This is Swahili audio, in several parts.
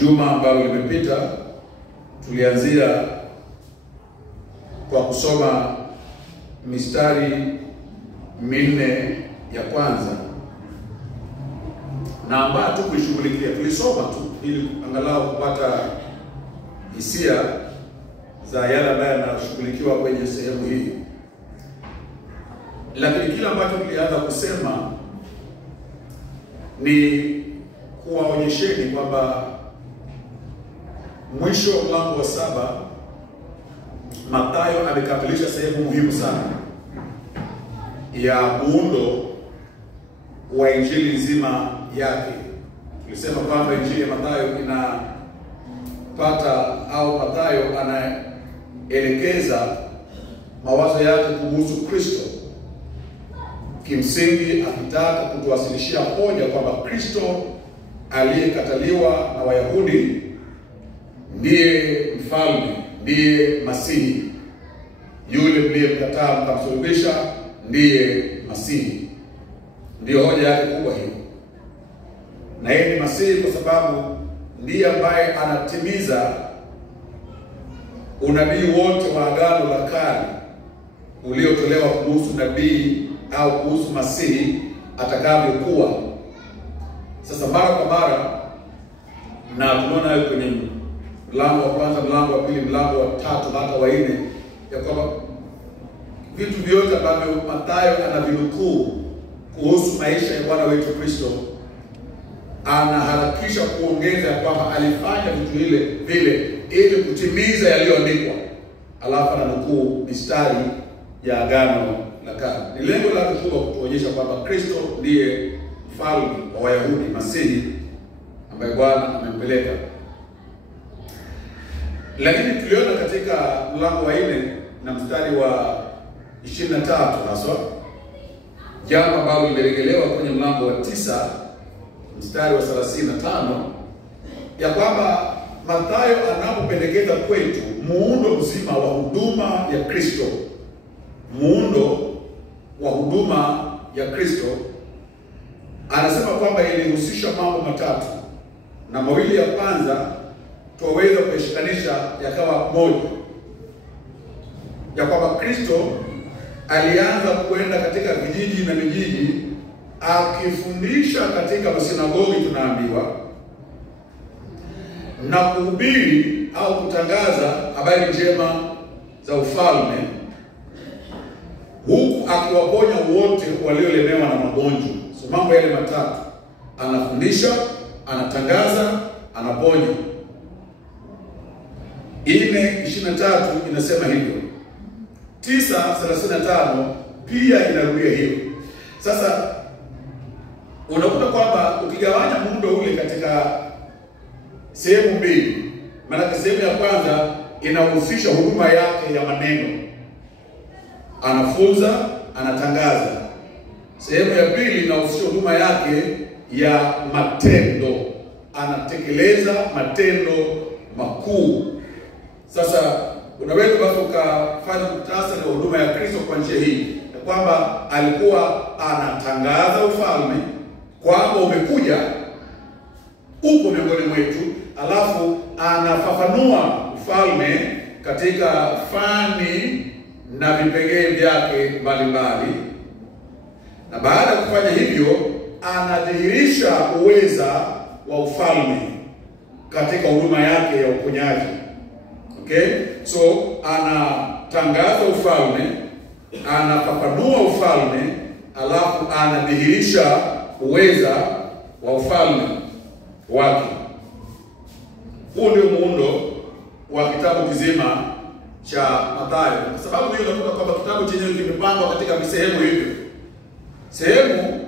Juma ambalo limepita tulianzia kwa kusoma mistari minne ya kwanza na ambayo tukuishughulikia. Tulisoma tu ili angalau kupata hisia za yale ambayo yanashughulikiwa kwenye sehemu hii. Lakini kila ambacho tulianza kusema ni kuwaonyesheni kwamba mwisho wa mlango wa 7 Mathayo amekamilisha sehemu muhimu sana ya muundo wa injili nzima yake. Tulisema kwamba injili ya Mathayo inapata au Mathayo anaelekeza mawazo yake kuhusu Kristo, kimsingi akitaka kutuwasilishia hoja kwamba Kristo aliyekataliwa na Wayahudi ndiye mfalme, ndiye Masihi. Yule mliyemkataa mkamsulubisha ndiye Masihi. Ndiyo hoja yake kubwa hiyo. Na yeye ni Masihi kwa sababu ndiye ambaye anatimiza unabii wote wa Agano la Kale uliotolewa kuhusu nabii au kuhusu Masihi atakavyokuwa. Sasa mara kwa mara, na tunaona kwenye mlango wa kwanza, mlango wa pili, mlango wa 3 hata wa 4 ya kwamba vitu vyote ambavyo Mathayo anavinukuu kuhusu maisha ya Bwana wetu Kristo anaharakisha kuongeza kwamba alifanya vitu vile ili kutimiza yaliyoandikwa. Alafu ananukuu mistari ya Agano la Kale. Ni lengo lake kubwa kutuonyesha kwamba Kristo ndiye mfalme wa Wayahudi, Masihi ambaye Bwana amempeleka. Lakini tuliona katika mlango wa 4 na mstari wa 23 haswa jambo ambalo limerejelewa kwenye mlango wa 9 mstari wa 35 ya kwamba Mathayo anapopendekeza kwetu muundo mzima wa huduma ya Kristo, muundo wa huduma ya Kristo, anasema kwamba ilihusisha mambo matatu, na mawili ya kwanza tuweza kushikanisha yakawa moja, ya kwamba Kristo alianza kwenda katika vijiji na mijiji akifundisha katika masinagogi, tunaambiwa, na kuhubiri au kutangaza habari njema za ufalme, huku akiwaponya wote waliolemewa na magonjwa. So mambo yale matatu: anafundisha, anatangaza, anaponya. 4:23 inasema hivyo. 9:35 pia inarudia hiyo. Sasa unakuta kwamba ukigawanya muundo ule katika sehemu mbili, maana sehemu ya kwanza inahusisha huduma yake ya maneno, anafunza, anatangaza. Sehemu ya pili inahusisha huduma yake ya matendo, anatekeleza matendo makuu. Sasa unaweza basi ukafanya muhtasari wa huduma ya Kristo kwa njia hii, ya kwamba alikuwa anatangaza ufalme kwamba umekuja, uko miongoni mwetu, alafu anafafanua ufalme katika fani na vipengele vyake mbalimbali, na baada ya kufanya hivyo anadhihirisha uweza wa ufalme katika huduma yake ya uponyaji. Okay? So anatangaza ufalme, anafafanua ufalme, alafu anadhihirisha uweza wa ufalme wake. Huu ndio muundo wa kitabu kizima cha Mathayo. Kwa sababu hiyo unakuta kwamba kitabu chenyewe kimepangwa katika sehemu hivyo. Sehemu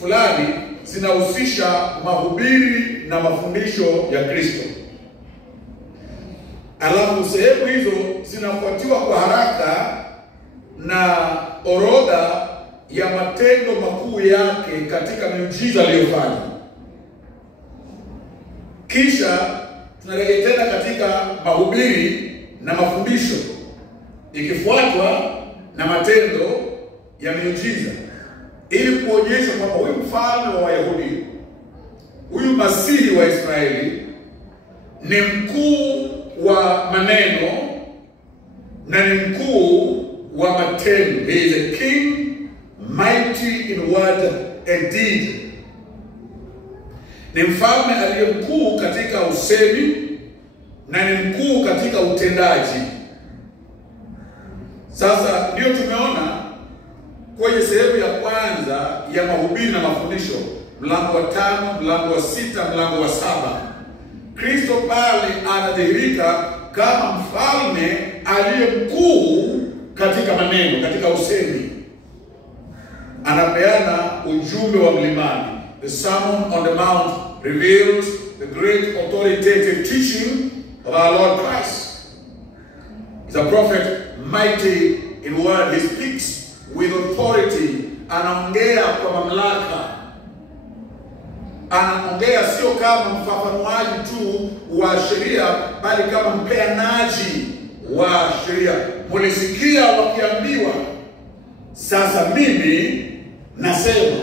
fulani zinahusisha mahubiri na mafundisho ya Kristo, alafu sehemu hizo zinafuatiwa kwa haraka na orodha ya matendo makuu yake katika miujiza aliyofanya. Kisha tunarejea tena katika mahubiri na mafundisho, ikifuatwa na matendo ya miujiza, ili kuonyesha kwamba huyu mfalme wa Wayahudi, huyu Masihi wa Israeli ni mkuu wa maneno na ni mkuu wa matendo. He is a king, mighty in word and deed. Ni mfalme aliye mkuu katika usemi na ni mkuu katika utendaji. Sasa ndio tumeona kwenye sehemu ya kwanza ya mahubiri na mafundisho, mlango wa 5, mlango wa 6, mlango wa 7, Kristo pale anadhihirika kama mfalme aliye mkuu katika maneno, katika usemi. Anapeana ujumbe wa mlimani. The Sermon on the Mount reveals the great authoritative teaching of our Lord Christ. He's a prophet, mighty in word. He speaks with authority. Anaongea kwa mamlaka. Anaongea sio kama mfafanuaji tu wa sheria, bali kama mpeanaji wa sheria. Mulisikia wakiambiwa, sasa mimi nasema.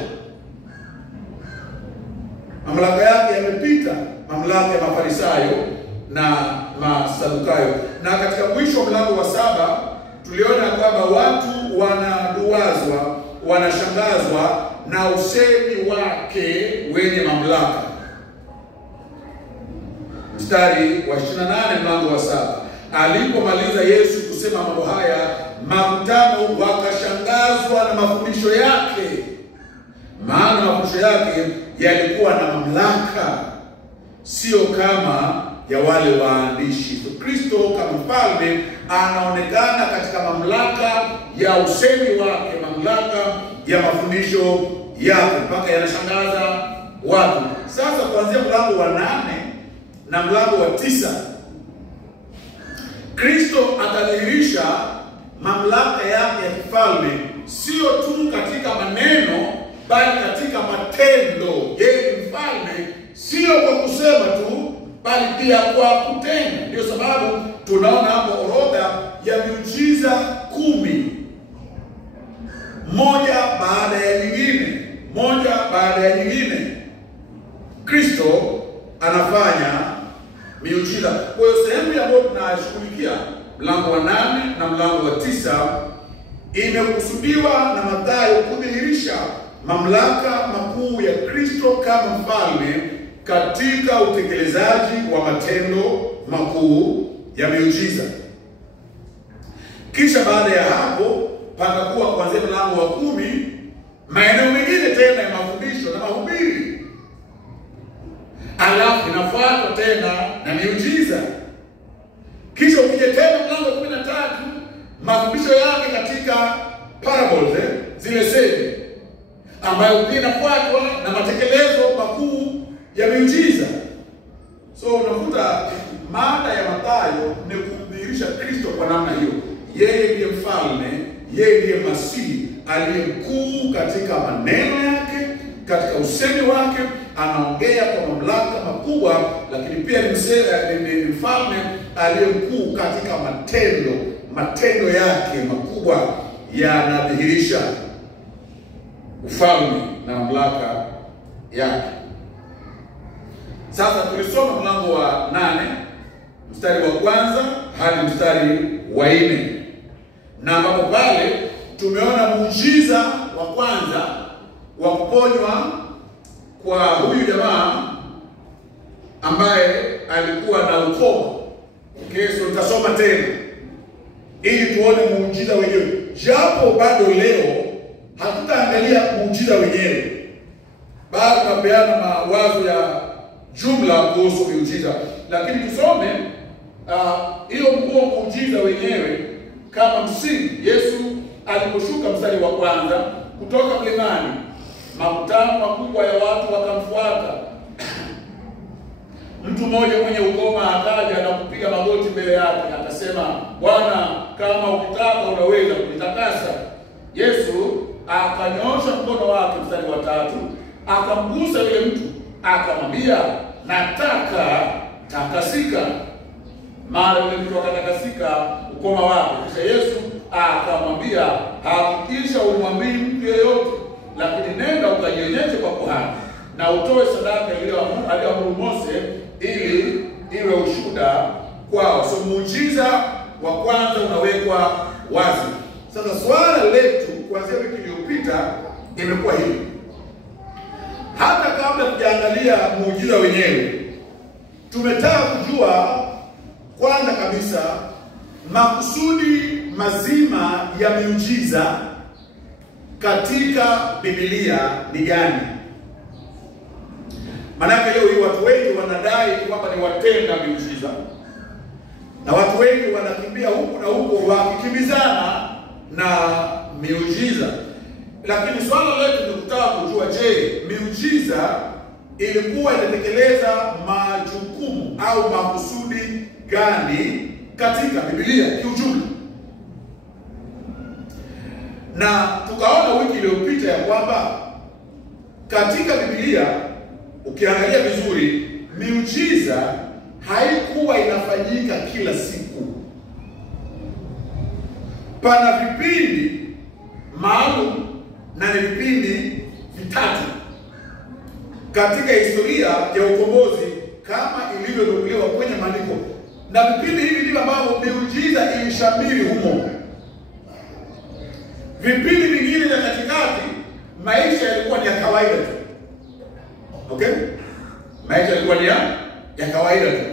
Mamlaka yake yamepita mamlaka ya Mafarisayo na Masadukayo. Na katika mwisho wa mlango wa 7 tuliona kwamba watu wanaduazwa, wanashangazwa na usemi wake wenye mamlaka. Mstari wa 28 mlango wa 7. Alipomaliza Yesu kusema mambo haya, makutano wakashangazwa na mafundisho yake. Maana mafundisho yake yalikuwa na mamlaka, sio kama ya wale waandishi. So Kristo kama mfalme anaonekana katika mamlaka ya usemi wake, mamlaka ya mafundisho yake, mpaka yanashangaza watu. Sasa kuanzia mlango wa 8 na mlango wa 9, Kristo atadhihirisha mamlaka yake ya kifalme, sio tu katika maneno, bali katika matendo. Yeye ni mfalme sio kwa kusema tu, bali pia kwa kutenda. Ndio sababu tunaona hapo orodha ya miujiza 10, moja baada ya nyingine, moja baada ya nyingine. Kristo anafanya miujiza. Kwa hiyo sehemu ambayo tunashughulikia, mlango wa 8 na mlango wa 9, imekusudiwa na Mathayo kudhihirisha mamlaka makuu ya Kristo kama mfalme katika utekelezaji wa matendo makuu ya miujiza. Kisha baada ya hapo pakakuwa kuanzia mlango wa 10 maeneo mengine tena ya mafundisho na mahubiri. Alafu inafuatwa tena na miujiza. Kisha ukija tena mlango wa 13 mafundisho yake katika parables, zile semi, ambayo pia inafuatwa na matekelezo makuu ya miujiza. So unakuta mada ya Mathayo ni kumdhihirisha Kristo kwa namna hiyo. Yeye ndiye mfalme, yeye ndiye Masihi aliye mkuu katika maneno yake, katika usemi wake. Anaongea kwa mamlaka makubwa, lakini pia ni mfalme aliye mkuu katika matendo. Matendo yake makubwa yanadhihirisha ufalme na mamlaka yake. Sasa tulisoma mlango wa 8 mstari wa 1 hadi mstari wa 4, na ambapo pale tumeona muujiza wa kwanza wa kuponywa kwa huyu jamaa ambaye alikuwa na ukoma. Kesho tutasoma tena ili tuone muujiza wenyewe, japo bado leo hatutaangalia muujiza wenyewe, bado tunapeana mawazo ya jumla kuhusu miujiza. Lakini tusome hiyo muujiza wenyewe kama msingi. Yesu aliposhuka, mstari wa 1, kutoka mlimani, makutano makubwa ya watu wakamfuata. Mtu mmoja mwenye ukoma akaja na kupiga magoti mbele yake, akasema, Bwana, kama ukitaka unaweza kunitakasa. Yesu akanyosha mkono wake, mstari wa 3, akamgusa yule mtu, akamwambia, nataka, takasika. Mara yule mtu akatakasika ukoma wake. Kisha Yesu akamwambia, hakikisha umwambii mtu yeyote, lakini nenda ukajionyeshe kwa kuhani na utoe sadaka ile aliyoamuru Mose, ili iwe imekuwa hivi. Hata kabla tujaangalia muujiza wenyewe, tumetaka kujua kwanza kabisa makusudi mazima ya miujiza katika Biblia ni gani? Maana leo hii watu wengi wanadai kwamba ni watenda miujiza, na watu wengi wanakimbia huku na huko wakikimbizana na miujiza. Lakini swala letu ni kutaka kujua, je, miujiza ilikuwa inatekeleza majukumu au makusudi gani katika Biblia kiujumla? Na tukaona wiki iliyopita ya kwamba katika Biblia ukiangalia vizuri, miujiza haikuwa inafanyika kila siku. Pana vipindi maalum, na ni vipindi vitatu katika historia ya ukombozi kama ilivyonukuliwa kwenye maandiko, na vipindi hivi ndivyo ambavyo miujiza ilishamiri humo. Vipindi vingine vya katikati maisha yalikuwa ni ya kawaida tu. Okay? Maisha yalikuwa ni ya kawaida tu.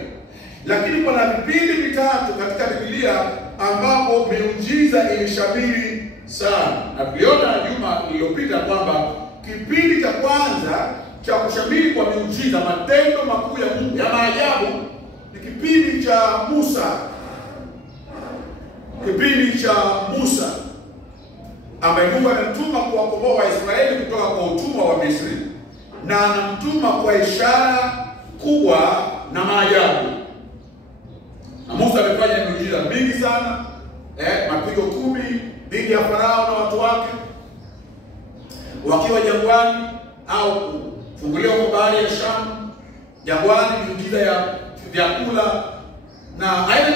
Lakini kuna vipindi vitatu katika Biblia ambapo miujiza ilishamiri sana. Na tuliona juma lililopita kwamba kipindi cha kwanza cha kushamiri kwa miujiza, matendo makuu ya Mungu ya maajabu, ni kipindi cha Musa. Kipindi cha Musa ambaye Mungu anamtuma kuwakomboa Waisraeli kutoka kwa utumwa wa Misri, na anamtuma kwa ishara kubwa na maajabu. Na Musa amefanya miujiza mingi sana, mapigo 10 dhidi ya Farao na watu wake wakiwa jangwani, au kufunguliwa kwa bahari ya Shamu jangwani, miujiza ya vyakula na aina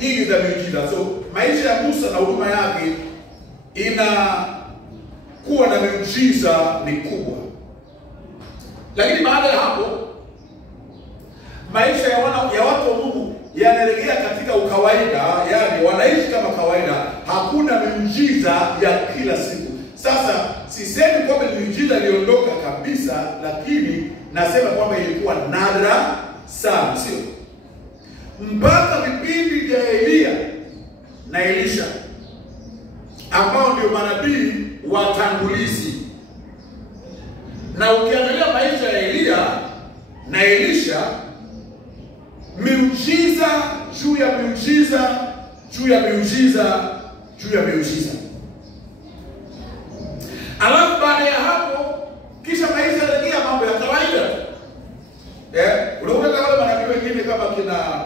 nyingi za miujiza. So maisha ya Musa na huduma yake inakuwa na miujiza mikubwa. Lakini baada ya hapo maisha ya watu wa Mungu yanaelekea katika ukawaida, yani wanaishi kama kawaida, hakuna miujiza ya kila siku. Sasa sisemi kwamba miujiza iliondoka kabisa, lakini nasema kwamba ilikuwa nadra sana, sio? Mpaka vipindi vya Elia na Elisha ambao ndio manabii watangulizi. Na ukiangalia maisha ya Elia na Elisha, miujiza juu ya miujiza juu ya miujiza juu ya miujiza. Alafu baada ya hapo kisha maisha yanarejea mambo ya kawaida. Unakuta wale manabii wengine kama kina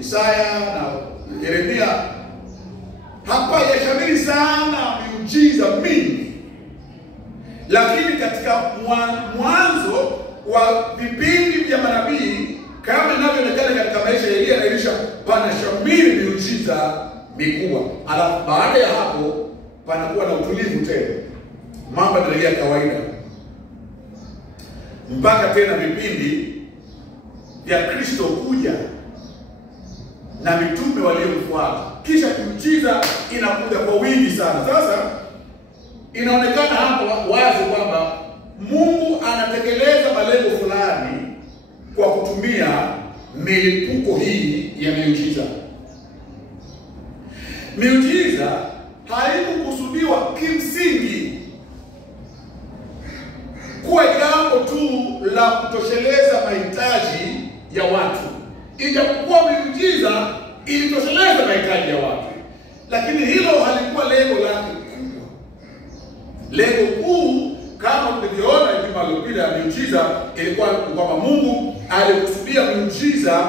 Isaya na Yeremia hapa yashamiri sana miujiza mingi. Lakini katika mwanzo wa vipindi vya manabii kama inavyoonekana katika maisha ya Elia na Elisha, panashamiri miujiza mikubwa. Alafu baada ya hapo panakuwa na utulivu tena, mambo yanarejea kawaida, mpaka tena vipindi vya Kristo kuja na mitume waliomfuata, kisha miujiza inakuja kwa wingi sana. Sasa inaonekana hapo wazi kwamba Mungu anatekeleza malengo fulani kwa kutumia milipuko hii ya miujiza. Miujiza haikukusudiwa kimsingi kuwa jambo tu la kutosheleza mahitaji ya watu, ijapokuwa miujiza ilitosheleza mahitaji ya watu, lakini hilo halikuwa lengo lake kubwa. Lengo kuu kama tulivyoona juma lililopita ya miujiza ilikuwa kwamba Mungu alikusudia miujiza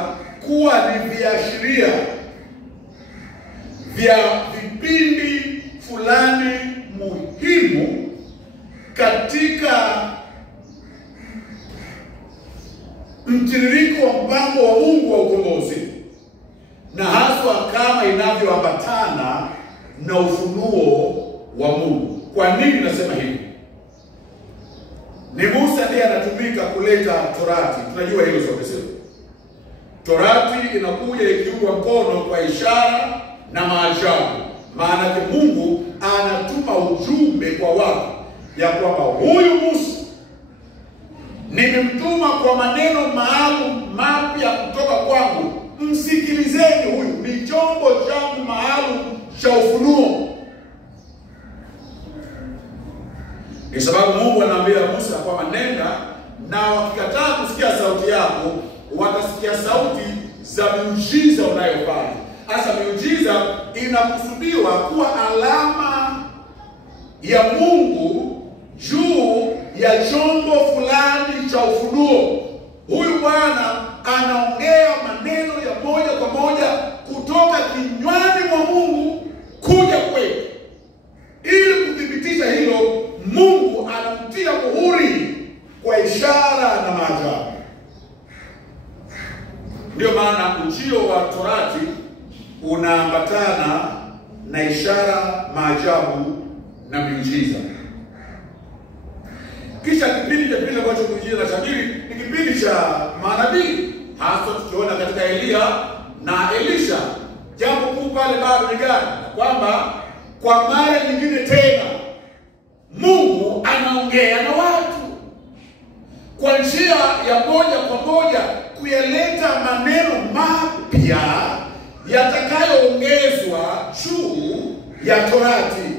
kuwa ni viashiria vya vipindi fulani muhimu katika mtiririko wa mpango wa Mungu wa ukombozi, na haswa kama inavyoambatana na ufunuo wa Mungu. Kwa nini nasema hivi? Ni Musa ndiye anatumika kuleta Torati. Tunajua hilo sote sio? Torati inakuja ikiungwa mkono kwa ishara na maajabu. Maana Mungu anatuma ujumbe kwa watu, ya kwamba huyu Musa nimemtuma kwa maneno maalum mapya kutoka kwangu, msikilizeni huyu, ni chombo changu maalum cha ufunuo. Ni sababu Mungu anaambia Musa kwamba nenda, na wakikataa kusikia sauti yako, watasikia sauti za miujiza unayofanya. Hasa miujiza inakusudiwa kuwa alama ya Mungu juu ya chombo fulani cha ufunuo. Huyu Bwana anaongea maneno ya moja kwa moja kutoka kinywani mwa Mungu kuja kwetu. Ili kuthibitisha hilo, Mungu anamtia muhuri kwa ishara na maajabu. Ndio maana ujio wa Torati unaambatana na ishara, maajabu na miujiza. Kisha kipindi cha pili ambacho miujiza na tabiri ni kipindi cha manabii, hasa tukiona katika Elia na Elisha. Jambo kuu pale bado ni gani? Kwamba kwa mara nyingine tena Mungu anaongea na watu kwa njia ya moja kwa moja, kuyaleta maneno mapya yatakayoongezwa juu ya Torati.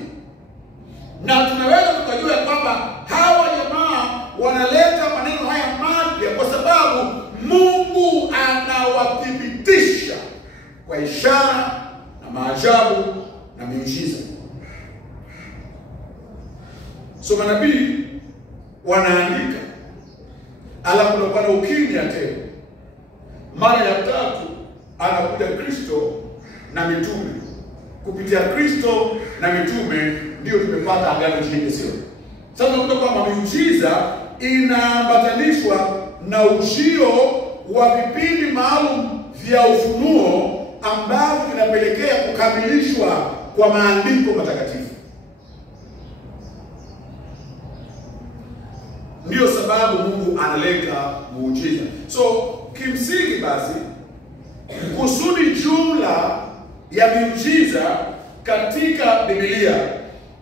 Na tunaweza tukajua kwamba hawa jamaa wanaleta maneno haya mapya kwa sababu Mungu anawathibitisha kwa ishara na maajabu na miujiza. So manabii wanaandika, alafu ndio pana ukimya tena. Mara ya tatu anakuja Kristo na mitume. Kupitia Kristo na mitume ndio tumepata agano jipya, sio? Sasa tunakuta kwamba miujiza inaambatanishwa na ujio wa vipindi maalum vya ufunuo ambavyo vinapelekea kukamilishwa kwa maandiko matakatifu. Ndio sababu Mungu analeta muujiza. So kimsingi basi, kusudi jumla ya miujiza katika Biblia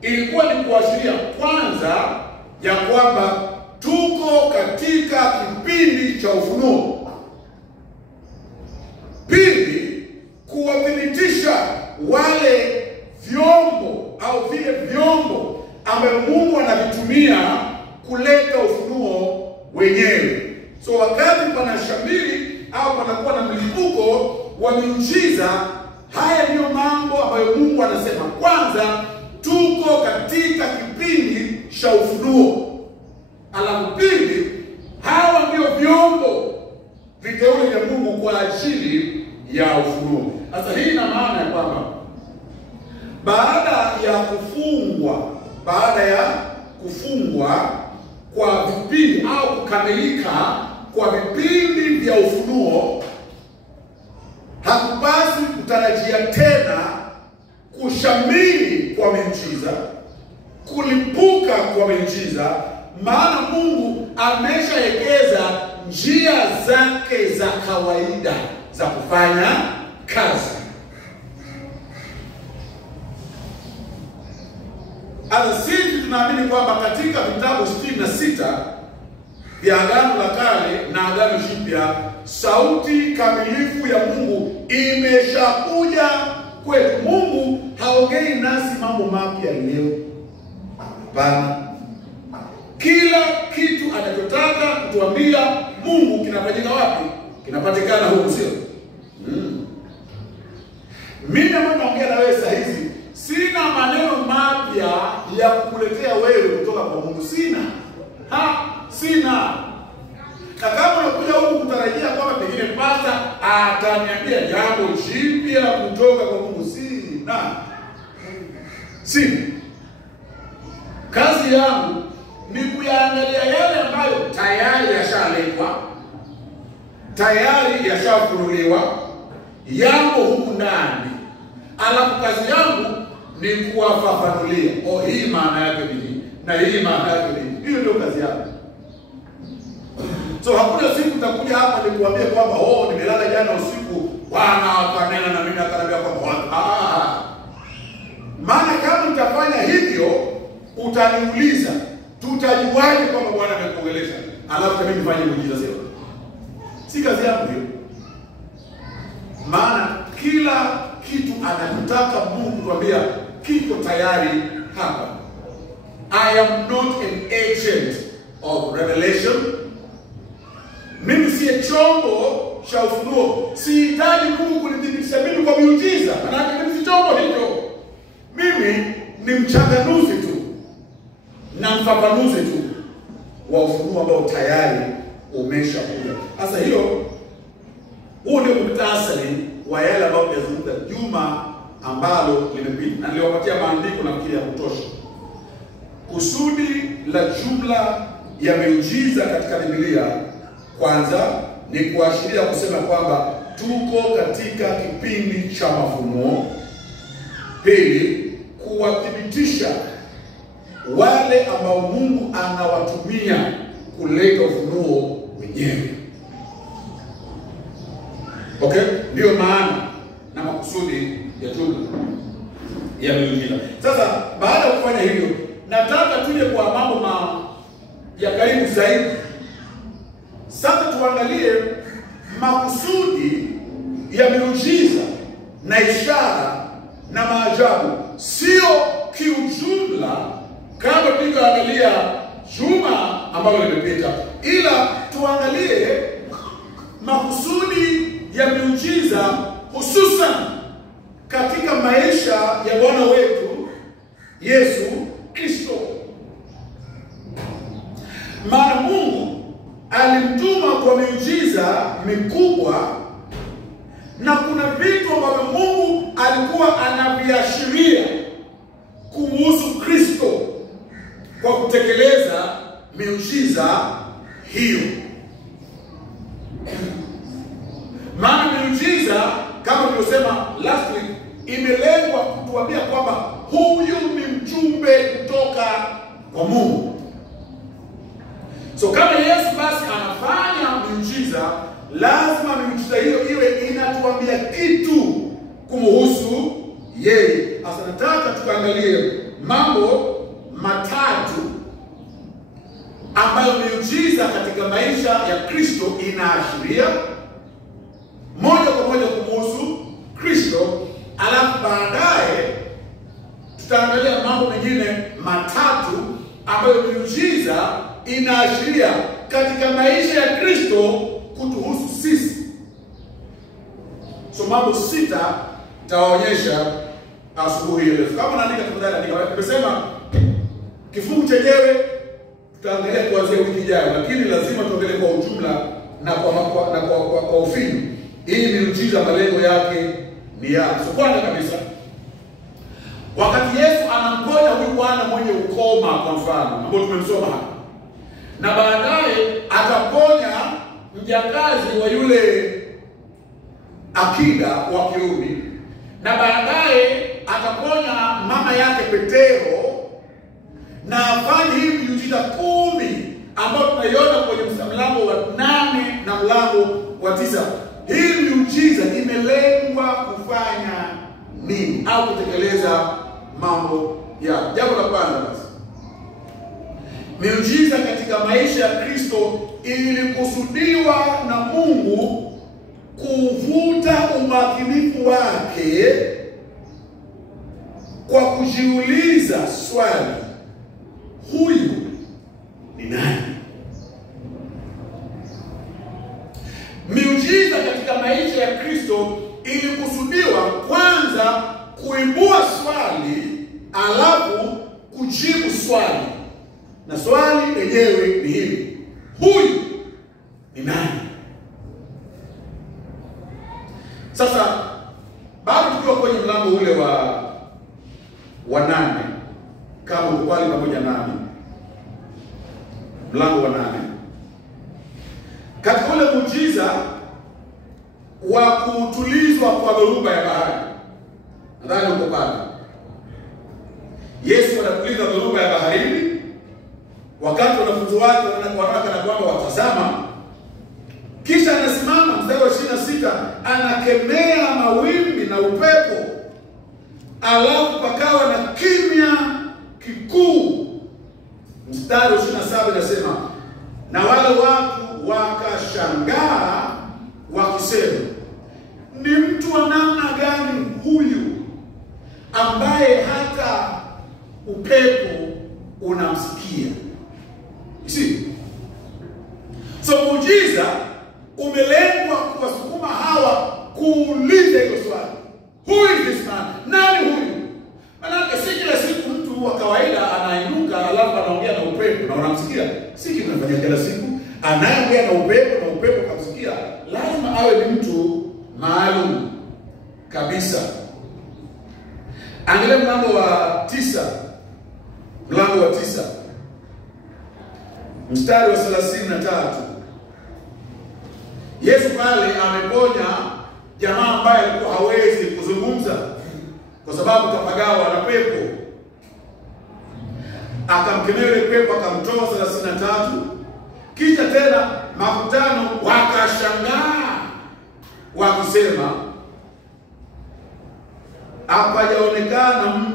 ilikuwa ni kuashiria kwanza ya kwamba tuko katika kipindi cha ufunuo. Pili, kuwathibitisha wale vyombo au vile vyombo ambavyo Mungu anavitumia kuleta ufunuo wenyewe. So wakati panashamiri au panakuwa na mlipuko wa miujiza, haya ndiyo mambo ambayo Mungu anasema. Kwanza, tuko katika kipindi cha ufunuo. Alafu pili, hawa ndio vyombo viteule vya Mungu kwa ajili ya ufunuo. Sasa hii ina maana ya kwamba baada ya kufungwa kwa vipindi au kukamilika kwa vipindi vya ufunuo, hakupasi kutarajia tena kushamiri kwa miujiza, kulipuka kwa miujiza, maana Mungu ameshaelekeza njia zake za kawaida za kufanya kazi. Sisi tunaamini kwamba katika vitabu 66 vya Agano la Kale na Agano Jipya, sauti kamilifu ya Mungu imeshakuja kwetu. Mungu haongei nasi mambo mapya leo. Hapana. Kila kitu anachotaka kutuambia Mungu kinafanyika wapi? Kinapatikana huko, sio? Mimi naongea na wewe saa hizi, sina maneno mapya ya kukuletea wewe kutoka kwa Mungu. Sina. Na kama unakuja huku kutarajia kwamba pengine pasta ataniambia jambo jipya kutoka kwa Mungu, sina. Kazi yangu ni kuyaangalia yale ambayo tayari yashalekwa, tayari yashafunuliwa, yamo huku ndani. Alafu kazi yangu ni kuwafafanulia, hii maana yake ni na hii maana yake ni. Hiyo ndio kazi yangu. So hakuna siku utakuja hapa nikuambia kwamba nimelala jana usiku Bwana akanena na mimi akaniambia kwamba maana kama nitafanya hivyo utaniuliza, utajuaje kwamba Bwana amekuongelesha alafu mimi nifanye muujiza sio? Si kazi yangu hiyo. Maana kila kitu anataka Mungu kutuambia kiko tayari hapa. I am not an agent of revelation. Mimi si chombo cha ufunuo. Sihitaji Mungu kunithibitisha mimi kwa miujiza. Maana mimi si chombo hicho. Mimi ni mchanganuzi tu na mfafanuzi tu wa ufunuo ambao tayari umeshakuja. Sasa huo ndio muhtasari wa yale ambayo tunazungumza juma ambalo limepita. Na niliwapatia maandiko nafikiri ya kutosha. Kusudi la jumla ya miujiza katika Biblia kwanza ni kuashiria kusema kwamba tuko katika kipindi cha mafunuo. Pili, kuwathibitisha wale ambao Mungu anawatumia kuleta ufunuo wenyewe. Okay? Ndio maana na makusudi ya jumla ya miujiza. Sasa baada ya kufanya hivyo, nataka tuje kwa mambo ya karibu zaidi. Sasa tuangalie makusudi ya miujiza na ishara na maajabu, sio kiujumla kama tulivyoangalia juma ambalo limepita, ila tuangalie makusudi ya miujiza hususan katika maisha ya Bwana wetu Yesu Kristo. Maana Mungu alimtuma kwa miujiza mikubwa, na kuna vitu ambavyo Mungu alikuwa anaviashiria kuhusu Kristo kwa kutekeleza miujiza hiyo. Maana miujiza kama tulivyosema last week imelengwa kutuambia kwamba huyu ni mjumbe kutoka kwa Mungu. So kama Yesu basi anafanya miujiza, lazima miujiza hiyo iwe inatuambia kitu kumhusu yeye. Sasa nataka tukaangalie mambo matatu ambayo miujiza katika maisha ya Kristo inaashiria moja kwa moja kumhusu Kristo, alafu baadaye tutaangalia mambo mengine matatu ambayo miujiza inaashiria katika maisha ya Kristo kutuhusu sisi. So mambo 6 tawaonyesha asubuhi leo. Kama naandika tafadhali andika. Nimesema kifungu chenyewe tutaangalia kuanzia wiki ijayo, lakini lazima tuangalie kwa ujumla na kwa ufinyu. Hii miujiza malengo yake ni yapi? So kwanza kabisa, wakati Yesu anamponya huyu bwana mwenye ukoma kwa mfano ambao tumemsoma hapa, na baadaye ataponya mjakazi wa yule akida wa Kirumi, na baadaye ataponya mama yake Petero, na afanye hii miujiza 10 ambayo tunaiona kwenye mlango wa 8 na mlango wa 9. Hii miujiza imelengwa kufanya nini au kutekeleza mambo ya. Jambo la kwanza basi, miujiza katika maisha ya Kristo ilikusudiwa na Mungu kuvuta umakinifu wake kwa kujiuliza swali, huyu ni nani? Miujiza katika maisha ya Kristo ilikusudiwa kwanza kuibua swali, alafu kujibu swali. Na swali lenyewe ni hili: huyu ni nani? Sasa bado tukiwa kwenye mlango ule wa 8, kama ukwali pamoja nami, mlango wa 8, katika ule muujiza wa kutulizwa kwa dhoruba ya bahari, nadhani uko pale. Yesu anatuliza dhoruba ya baharini, wakati wanafunzi wake wanaona kana kwamba watazama, kisha anasimama, mstari wa 26, anakemea mawimbi na upepo, alafu pakawa na kimya kikuu. mstari wa 27 inasema, na wale watu wakashangaa wakisema, ni mtu wa namna gani huyu ambaye hata upepo unamsikia? See? So muujiza umelengwa kuwasukuma hawa kuuliza hilo swali. Who is this man? Nani huyu? Maana si kila siku mtu wa kawaida anainuka alafu anaongea na upepo na unamsikia. Si kitu kinafanyika kila siku. Anayeongea na upepo kamsikia. Lazima awe ni mtu maalum kabisa. Angalia mlango wa 9. Mlango wa 9. Mstari wa 33. Yesu pale ameponya jamaa ambaye alikuwa hawezi kuzungumza kwa sababu kapagawa na pepo. Akamkemea yule pepo, akamtoa 33. Kisha tena makutano wakashangaa wakisema, hapajaonekana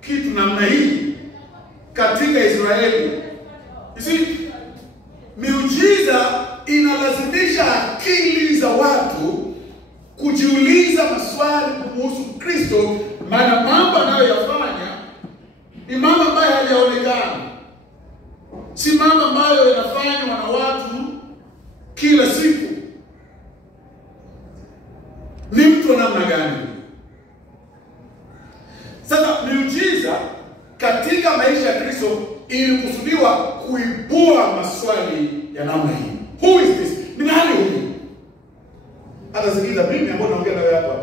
kitu namna hii katika Israeli. Miujiza inalazimisha akili za watu kujiuliza maswali kuhusu Kristo, maana mambo anayoyafanya ni mambo ambayo hayaonekana. Si mambo ambayo yanafanywa na watu kila siku. Ni mtu namna gani? Sasa miujiza katika maisha ya Kristo ilikusudiwa kuibua maswali ya namna hii. Who is this? Ni nani huyu? Hata sikiza mimi ambao naongea na wewe hapa,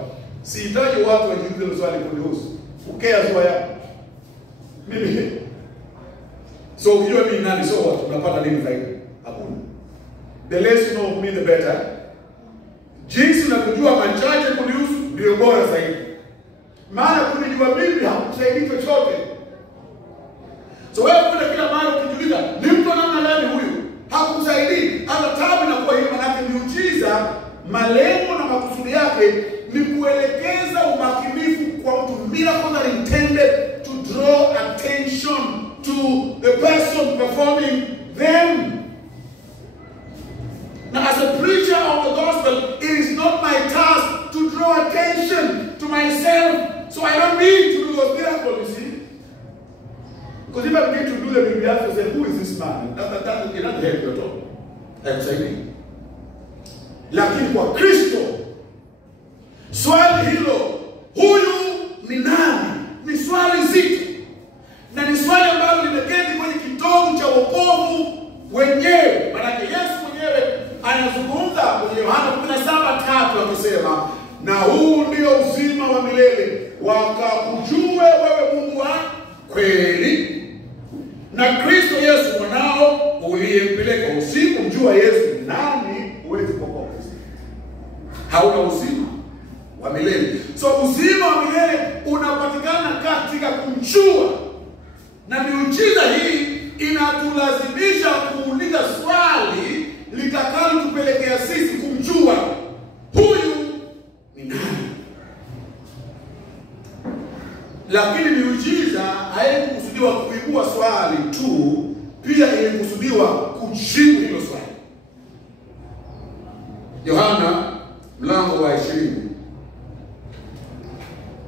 sihitaji watu wajiulize swali kunihusu. Ukea sura yako. Mimi. So ukijua mimi nani, so what? Unapata nini faida? Hakuna. The less you know of me the better. Jinsi unajua machache kunihusu ndio bora zaidi. Maana kunijua mimi hakusaidii chochote. So wewe kuna kila mara ukijiuliza, ni mtu namna gani huyu? Hakusaidii. Hata tabu inakuwa hiyo, maana miujiza malengo na makusudi yake ni kuelekeza umakinifu kwa mtu. Miracles are intended to draw attention to the person performing them. Now, as a preacher of the gospel, it is not my task to draw attention to myself. So I don't need to do those miracles, you see. Because if I begin to do them, you have to say, who is this man? That cannot help you at all. Exactly. Lakini kwa Kristo, swali hilo, huyu ni nani? Ni swali zito. Na ni swali ambalo limeketi kwenye kitovu cha wokovu wenyewe. Maana Yesu mwenyewe anazungumza kwenye Yohana 17:3 akisema, na huu ndio uzima wa milele, wakakujue wewe Mungu wa kweli na Kristo Yesu mwanao uliyempeleka. Usipomjua Yesu nani, huwezi kuokoka. Hauna uzima wa milele. So uzima wa milele unapatikana katika kumjua. Na miujiza hii inatulazimisha kuuliza swali litakalo tupelekea sisi kumjua huyu ni nani. Lakini miujiza haikukusudiwa kuibua swali tu, pia ilikusudiwa kujibu hilo swali. Yohana mlango wa 20.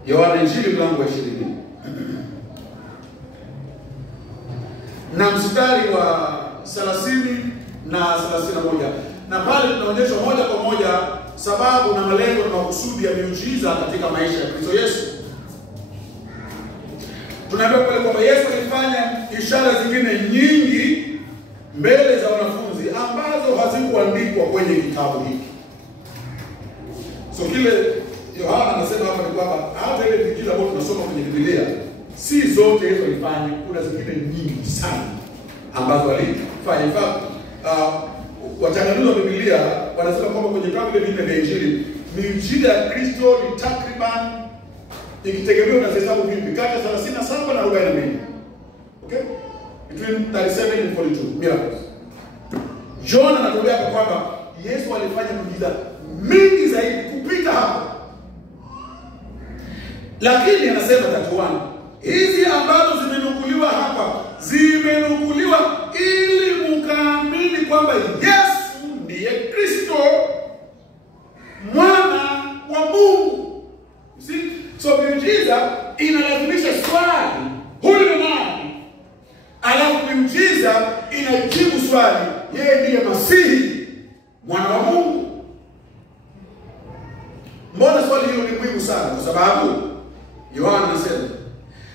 Yohana Injili mlango wa 20. Na mstari wa 30 na 31. Na pale tunaonyeshwa moja kwa moja sababu na malengo na makusudi ya miujiza katika maisha ya Kristo Yesu. Tunaambiwa pale kwamba Yesu alifanya ishara zingine nyingi mbele za wanafunzi ambazo hazikuandikwa kwenye kitabu hiki. So kile Yohana anasema hapa ni kwamba hata ile miujiza ambayo tunasoma kwenye Biblia si zote Yesu alifanya, kuna zingine nyingi sana ambazo alifanya. In fact, wachanganuzi wa Biblia wanasema kwamba kwenye vitabu vile vya Injili miujiza ya Kristo ni takriban, ikitegemea na hesabu vipi, kati ya 37 na 42. Okay? Between 37 and 42 miracles. John anatuambia kwamba Yesu alifanya miujiza mingi zaidi kupita hapo. Lakini anasema 31, hizi ambazo zimenukuliwa hapa zimenukuliwa ili mkaamini kwamba Yesu ndiye Kristo, mwana wa Mungu. See? So miujiza inalazimisha swali, huyu ni nani? Alafu miujiza inajibu swali, yeye ndiye Masihi, mwana wa Mungu. Mbona swali hilo ni muhimu sana? Kwa sababu Yohana anasema,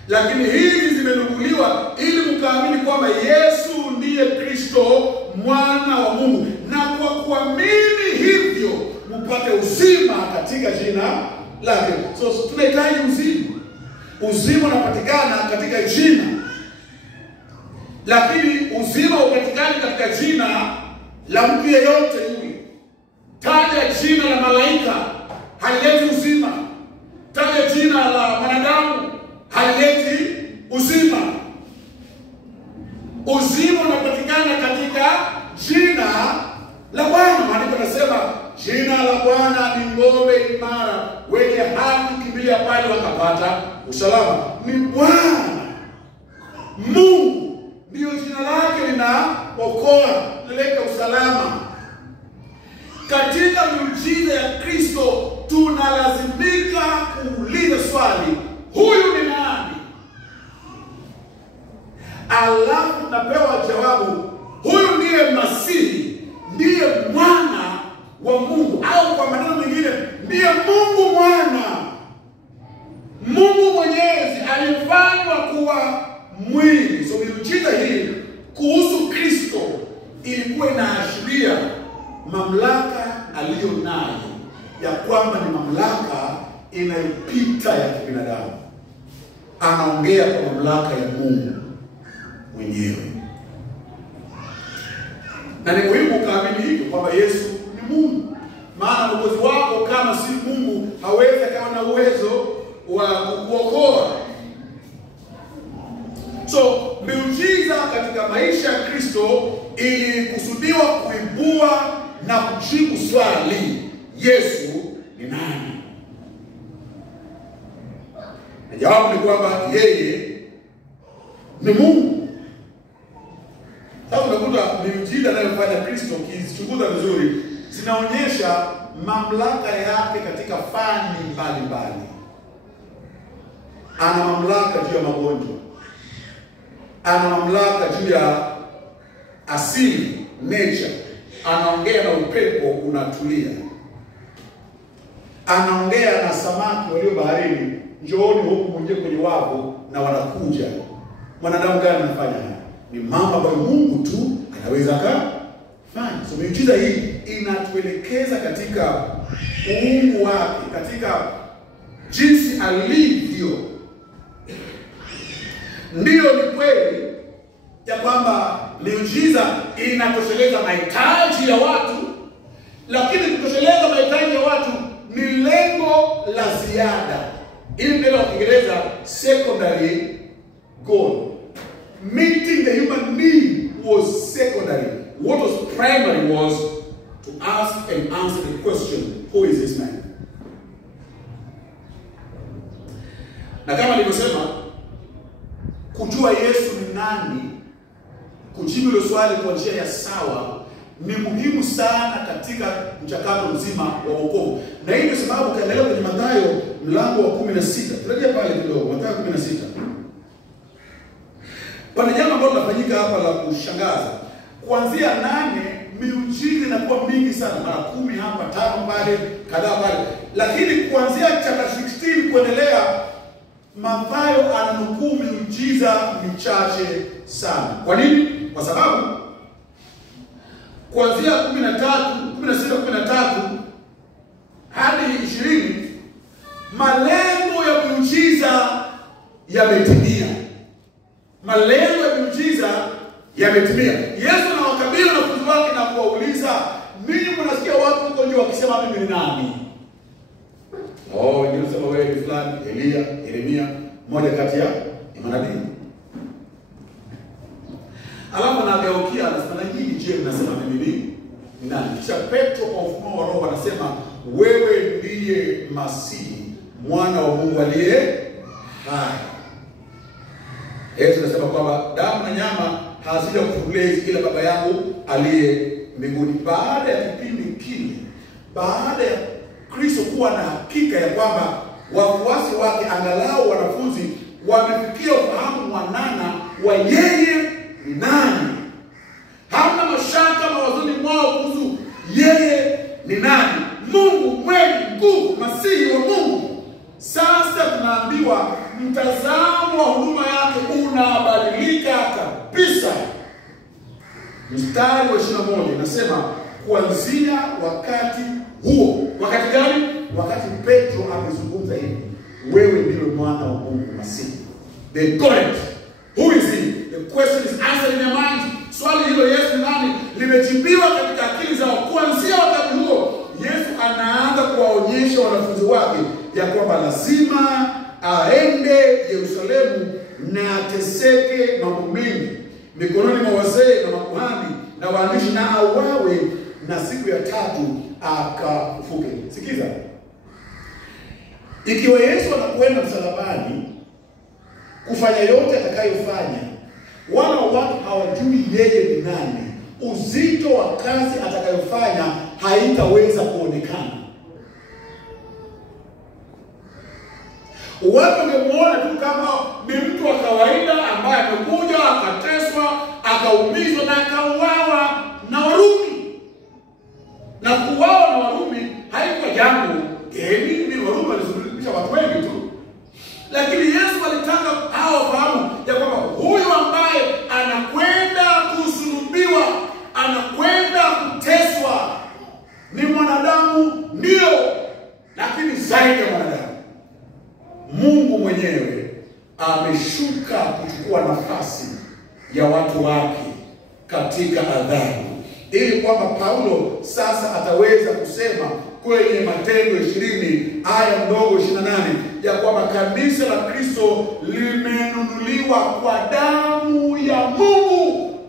lakini hizi zimenukuliwa ili mkaamini kwamba Yesu ndiye Kristo, mwana wa Mungu, na kwa kuamini hivyo mpate uzima katika jina lake. So tunahitaji uzima. Uzima unapatikana katika jina. Lakini uzima upatikani katika jina la mtu yeyote yule. Taja jina la malaika, halileti uzima. Taja jina la mwanadamu, halileti uzima. Uzima unapatikana katika jina la Bwana. Maandiko yanasema jina la Bwana ni ngome imara, wenye haki kimbilia pale wakapata usalama. Ni Bwana Mungu ndio jina lake linaokoa, linaleta usalama. Katika miujiza ya Kristo tunalazimika kuuliza swali, huyu ni nani? Alafu napewa jawabu, huyu ndiye Masihi, ndiye mwana wa Mungu, au kwa maneno mengine ndiye Mungu mwana. Mungu Mwenyezi alifanywa kuwa mwili. So miujiza hii kuhusu Kristo ilikuwa inaashiria mamlaka aliyo nayo, ya kwamba ni mamlaka inayopita ya kibinadamu. Anaongea kwa mamlaka ya Mungu mwenyewe. Na ni muhimu kuamini hivyo kwamba Yesu ni Mungu. Maana Mwokozi wako kama si Mungu hawezi akawa na uwezo wa kukuokoa. So miujiza katika maisha ya Kristo ilikusudiwa kuibua na kujibu swali, Yesu ni nani? Na jawabu ni kwamba yeye ni Mungu. Sasa unakuta miujiza anayofanya Kristo, ukichunguza vizuri, zinaonyesha mamlaka yake katika fani mbalimbali. Ana mamlaka juu ya magonjwa. Ana mamlaka juu ya asili, nature. Anaongea na upepo unatulia. Anaongea na samaki walio baharini, njooni huku mwingie kwenye wavu, na wanakuja. Mwanadamu gani anafanya haya? Ni mambo ambayo Mungu tu anaweza kufanya. So miujiza hii inatuelekeza katika uungu wake, katika jinsi alivyo. Ndiyo, ni kweli ya kwamba miujiza inatosheleza mahitaji ya watu, lakini kutosheleza mahitaji ya watu ni lengo la ziada. Ili neno la Kiingereza secondary goal. Meeting the human need was secondary. What was primary was to ask and answer the question, who is this man? Na kama nilivyosema, kujua Yesu ni nani, kujibu hilo swali kwa njia ya sawa, ni muhimu sana katika mchakato mzima wa wokovu. Na hii ndio sababu ukiangalia kwenye Mathayo mlango wa 16, turejea pale kidogo, Mathayo 16. Pana jambo ambalo linafanyika hapa la kushangaza. Kuanzia 8 miujiza inakuwa mingi sana, mara 10 hapa, 5 pale, kadhaa pale. Lakini kuanzia chapter 16 kuendelea, Mathayo ananukuu miujiza michache sana. Kwa nini? Kwa sababu kuanzia 16-13 hadi 20 malengo ya miujiza yametimia. Malengo ya miujiza yametimia. Yesu anawakabili wanafunzi wake na kuwauliza, ninyi mnasikia watu huko nje wakisema mimi ni nani? Wengine sema wewe ni fulani, Elia, Yeremia, mmoja kati ya manabii. Alafu anageukia anasema, nyinyi je, mnasema mimi ni nani? Kisha Petro kwa ufunuo wa Roho anasema, wewe ndiye Masihi, mwana wa Mungu aliye hai. Yesu anasema kwamba damu na nyama hazija kufunulia ila Baba yangu aliye mbinguni. Baada ya kipindi kile, baada ya Kristo kuwa na hakika ya kwamba wafuasi wake, angalau wanafunzi, wamefikia ufahamu mwanana wa yeye ni nani, hamna mashaka mawazoni mwao kuhusu yeye ni nani, Mungu mwenye nguvu, Masihi wa Mungu. Sasa tunaambiwa mtazamo wa huduma yake unabadilika kabisa. Mstari wa 21 inasema kuanzia wakati huo. Wakati gani? Wakati Petro amezungumza hivi, wewe ndiwe mwana wa Mungu Masihi. They got it. Who is he? The question is answered in their mind. Swali hilo Yesu nani limejibiwa katika akili zao. Kuanzia wakati huo Yesu anaanza kuwaonyesha wanafunzi wake ya kwamba lazima aende Yerusalemu na ateseke mambo mengi mikononi mwa wazee na makuhani na waandishi, na auawe na siku ya tatu akafufuke. Sikiza. Ikiwa Yesu anakwenda msalabani kufanya yote atakayofanya, wala watu hawajui yeye ni nani, uzito wa kazi atakayofanya haitaweza kuonekana. Watu wangemuona tu kama ni mtu wa kawaida ambaye amekuja akateswa, akaumizwa na akauawa na Warumi. Na kuuawa na Warumi haikuwa jambo geni, ni Warumi walisuluhisha watu wengi tu. Lakini Yesu alitaka hao wafahamu ya kwamba huyu ambaye anakwenda kusulubiwa, anakwenda kuteswa, ni mwanadamu ndio, lakini zaidi ya mwanadamu. Mungu mwenyewe ameshuka kuchukua nafasi ya watu wake katika adhabu, ili kwamba Paulo sasa ataweza kusema kwenye Matendo 20 aya ndogo 28 ya kwamba kanisa la Kristo limenunuliwa kwa damu ya Mungu.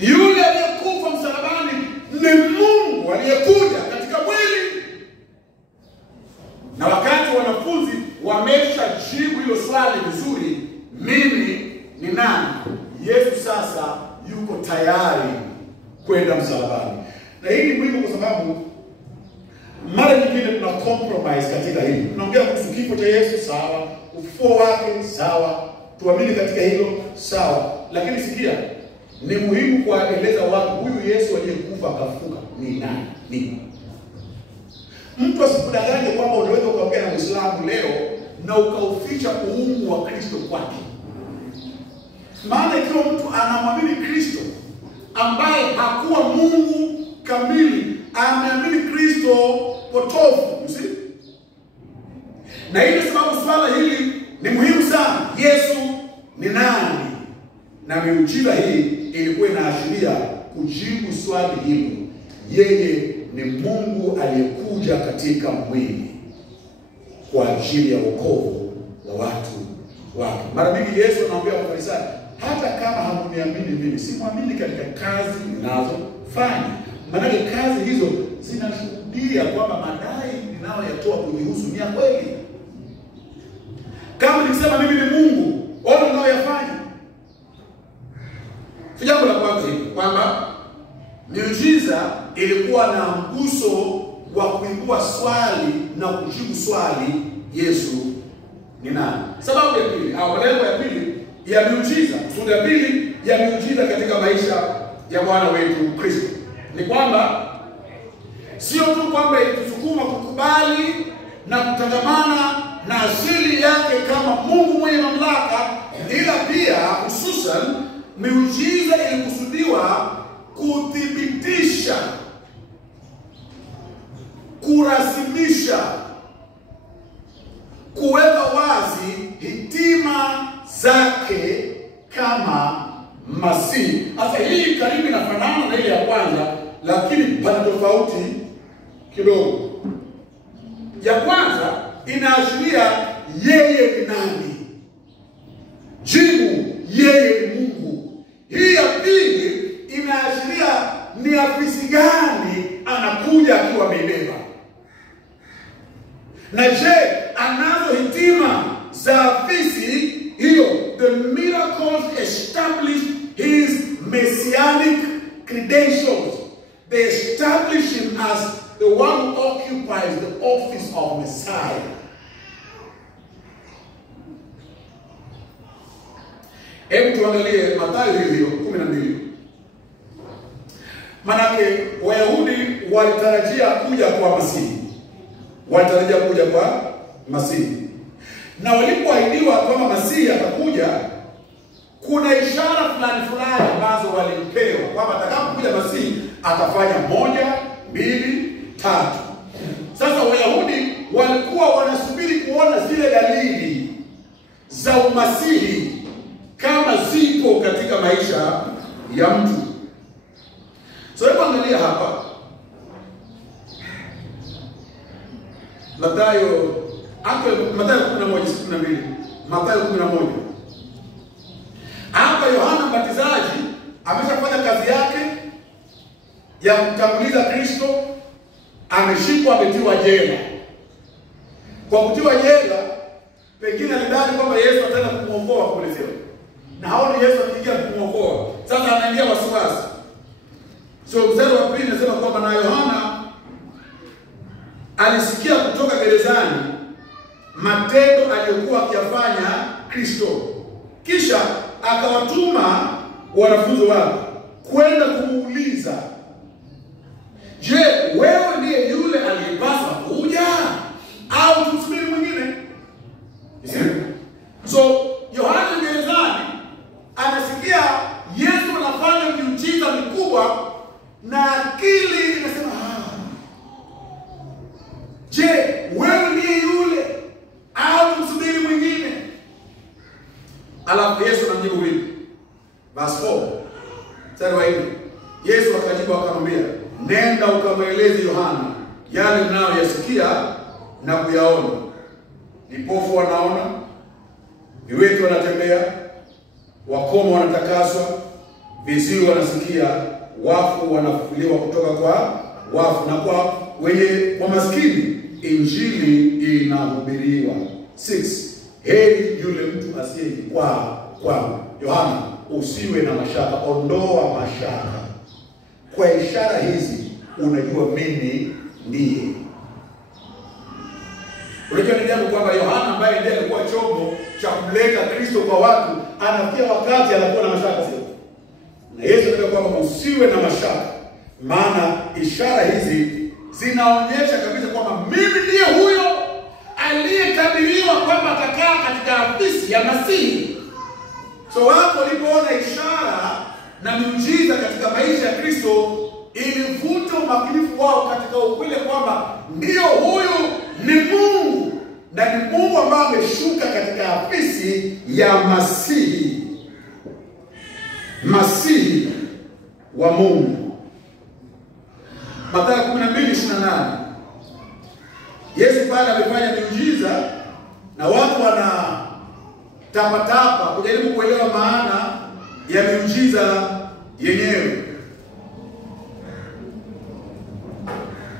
Yule aliyekufa msalabani ni Mungu aliyekuja katika mwili. Na wakati wanafunzi wameshajibu hilo swali vizuri, mimi ni nani, Yesu sasa yuko tayari kwenda msalabani. Na hii ni muhimu kwa sababu mara nyingine tuna compromise katika hili. Tunaongea kuhusu kifo cha Yesu, sawa, ufufuo wake, sawa, tuamini katika hilo, sawa. Lakini sikia, ni muhimu kuwaeleza watu huyu Yesu aliyekufa akafuka ni nani. Ni mtu asikudanganye kwamba unaweza ukaongea na Muislamu leo na ukauficha uungu wa Kristo kwake. Maana ikiwa mtu anamwamini Kristo ambaye hakuwa Mungu kamili, ameamini Kristo potofu, you see? Na hili sababu swala hili ni muhimu sana. Yesu ni nani? Na miujiza hii ilikuwa inaashiria kujibu swali hilo. Yeye ni Mungu aliyekuja katika mwili kwa ajili ya wokovu wa watu wake. Mara nyingi Yesu anaambia Wafarisayo, hata kama hamuniamini mimi, simwamini katika kazi ninazofanya. Maana kazi hizo zinashuhudia kwamba madai ninayoyatoa kunihusu ni ya kweli. Kama nikisema mimi ni Mungu, ona ninayoyafanya. Jambo la kwanza hili kwamba miujiza ilikuwa na mguso wa kuibua swali na kujibu swali, Yesu ni nani? Sababu ya pili au malengo ya pili ya miujiza, sura ya pili ya miujiza katika maisha ya Bwana wetu Kristo ni kwamba sio tu kwamba itusukuma kukubali na kutangamana na asili yake kama Mungu mwenye mamlaka, ila pia hususan miujiza ilikusudiwa kuthibitisha, kurasimisha, kuweka wazi hitima zake kama Masihi. Sasa hii karibu inafanana na ile ya kwanza, lakini pana tofauti kidogo. Ya kwanza inaashiria yeye ni nani, jibu yeye ni Mungu. Hii ya pili inaashiria ni afisi gani anakuja akiwa amebeba. Na je, anazo hitima za afisi hiyo, the miracles credentials. They establish him as the one who occupies the office of Messiah. Hebu tuangalie Mathayo hiyo 12. Manake Wayahudi walitarajia kuja kwa Masihi. Walitarajia kuja kwa Masihi. Na walipoahidiwa kwamba Masihi atakuja, kuna ishara fulani ambazo walipewa kwamba atakapokuja Masihi atafanya 1, 2, 3. Sasa Wayahudi walikuwa wanasubiri kuona zile dalili za umasihi kama zipo katika maisha ya mtu. So hebu angalia hapa Mathayo 11:12. Mathayo 11. Hapa Yohana Mbatizaji ameshafanya kazi yake ya kumtanguliza Kristo, ameshikwa, ametiwa jela. Kwa kutiwa jela, pengine alidhani kwamba Yesu ataenda kumuokoa kule sio. Na haoni Yesu akiingia kumuokoa. Sasa anaingia wasiwasi. So mstari wa 2 anasema kwamba na Yohana alisikia kutoka gerezani matendo aliyokuwa akiyafanya Kristo. Kisha akawatuma wanafunzi wake kwenda kumuuliza, je, wewe ndiye yule aliyepaswa kuja au tusubiri mwingine? So Yohana gerezani anasikia Yesu anafanya miujiza mikubwa na akili inasema, je, wewe ndiye yule au tusubiri mwingine? Alafu Yesu anamjibu vipi? Verse 4. Mstari wa 4. Yesu akajibu akamwambia, nenda ukamweleze Yohana yale mnayoyasikia na kuyaona. Vipofu wanaona, viwete wanatembea, wakoma wanatakaswa, viziwi wanasikia, wafu wanafufuliwa kutoka kwa wafu, na kwa maskini injili inahubiriwa. 6. Heri yule mtu asiyejikwaa kwangu. Yohana, usiwe na mashaka, ondoa mashaka. Kwa ishara hizi unajua mimi ndiye. Unajua ni jambo kwamba Yohana ambaye ndiye alikuwa chombo cha kumleta Kristo kwa watu, anafikia wakati anakuwa na mashaka sio? Na Yesu anasema kwamba usiwe na mashaka, maana ishara hizi zinaonyesha kabisa kwamba mimi ndiye huyo aliyetabiriwa kwamba atakaa katika afisi ya Masihi. So watu walipoona ishara na miujiza katika maisha ya Kristo, ilivuta umakinifu wao katika ukweli kwamba ndio huyu ni Mungu, na ni Mungu ambaye ameshuka katika afisi ya Masihi. Masihi wa Mungu. Mathayo 12:28. Yesu pale amefanya miujiza na watu wana tapatapa kujaribu kuelewa maana ya miujiza yenyewe.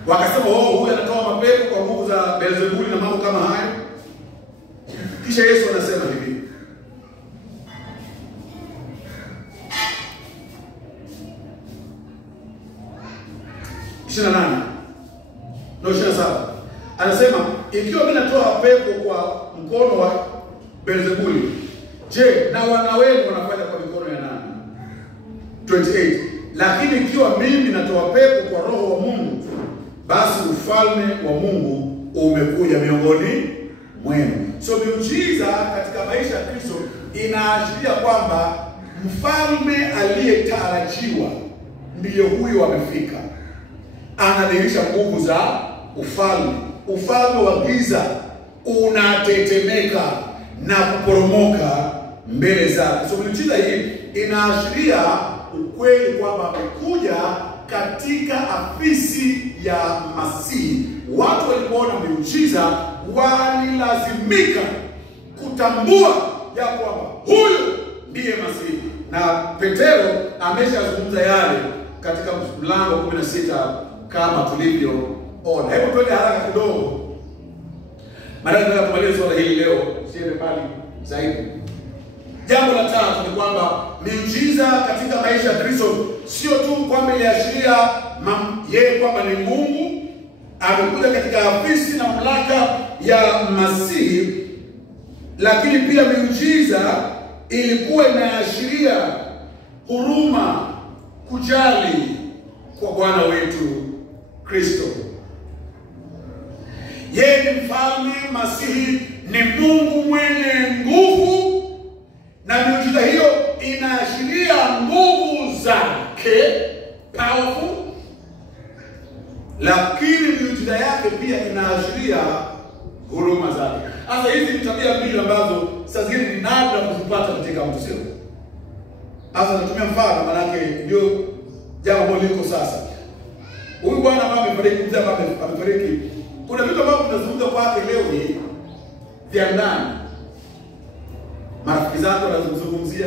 Wakasema, huyu anatoa mapepo kwa nguvu za Beelzebuli na mambo kama hayo. Kisha Yesu anasema hivi, No, 27. Anasema, ikiwa mimi natoa pepo kwa mkono wa Beelzebuli, je, na wana wenu wanafanya kwa mikono ya nani? 28. Lakini ikiwa mimi natoa pepo kwa Roho wa Mungu, basi ufalme wa Mungu umekuja miongoni mwenu. So miujiza katika maisha ya Kristo inaashiria kwamba mfalme aliyetarajiwa ndiyo huyo amefika. Anadhihirisha nguvu za ufalme. Ufalme wa giza unatetemeka na kuporomoka mbele zake. So miujiza hii inaashiria ukweli kwamba amekuja katika afisi ya Masihi. Watu walipoona miujiza walilazimika kutambua ya kwamba huyu ndiye Masihi. Na Petero ameshazungumza yale katika mlango 16 kama tulivyoona. Hebu twende haraka kidogo, maana tunataka kumaliza swala hili leo, siende mbali zaidi. Jambo la tatu ni kwamba miujiza katika maisha ya Kristo sio tu kwamba iliashiria yeye kwamba ni Mungu amekuja katika afisi na mamlaka ya Masihi, lakini pia miujiza ilikuwa inaashiria huruma, kujali kwa Bwana wetu Kristo. Yeye ni mfalme, Masihi ni Mungu mwenye nguvu, na miujiza hiyo inaashiria nguvu zake, powerful, lakini miujiza yake pia inaashiria huruma zake. Sasa hizi ni tabia mbili ambazo saa zingine ni nadra kuzipata katika mtu sio. Sasa natumia mfano manake ndio jambo ambalo liko sasa. Huyu bwana ambaye amefariki, mzee ambaye amefariki, kuna vitu ambavyo tunazungumza kwake leo hii vya ndani. Marafiki zake wanazungumzia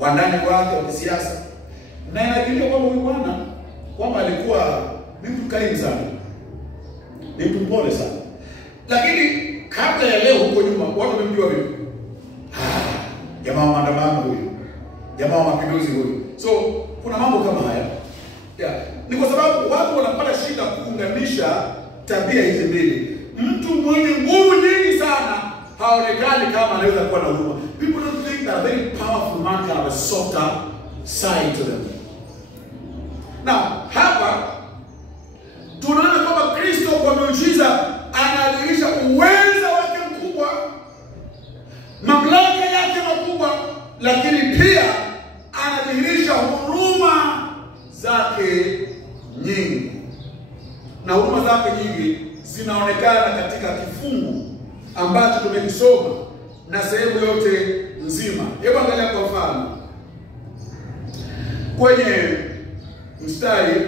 wandani wake wa kisiasa. Na inajulikana kwamba huyu bwana kwamba alikuwa ni mtu karimu sana. Ni mtu mpole sana. Lakini kabla ya leo huko nyuma watu wamemjua vipi? Jamaa wa maandamano huyu. Jamaa wa mapinduzi huyu. So kuna mambo kama haya. Ni kwa sababu watu wanapata shida kuunganisha tabia hizi mbili. Mtu mwenye nguvu nyingi sana haonekani kama anaweza kuwa na huruma. People don't think that a very powerful man can have a softer side to them. Now, hapa tunaona kwamba Kristo kwa miujiza anadhihirisha uwezo wake mkubwa, mamlaka yake makubwa, lakini pia anadhihirisha huruma zake nyingi. Na huruma zake nyingi zinaonekana katika kifungu ambacho tumekisoma na sehemu yote nzima. Hebu angalia kwa mfano kwenye mstari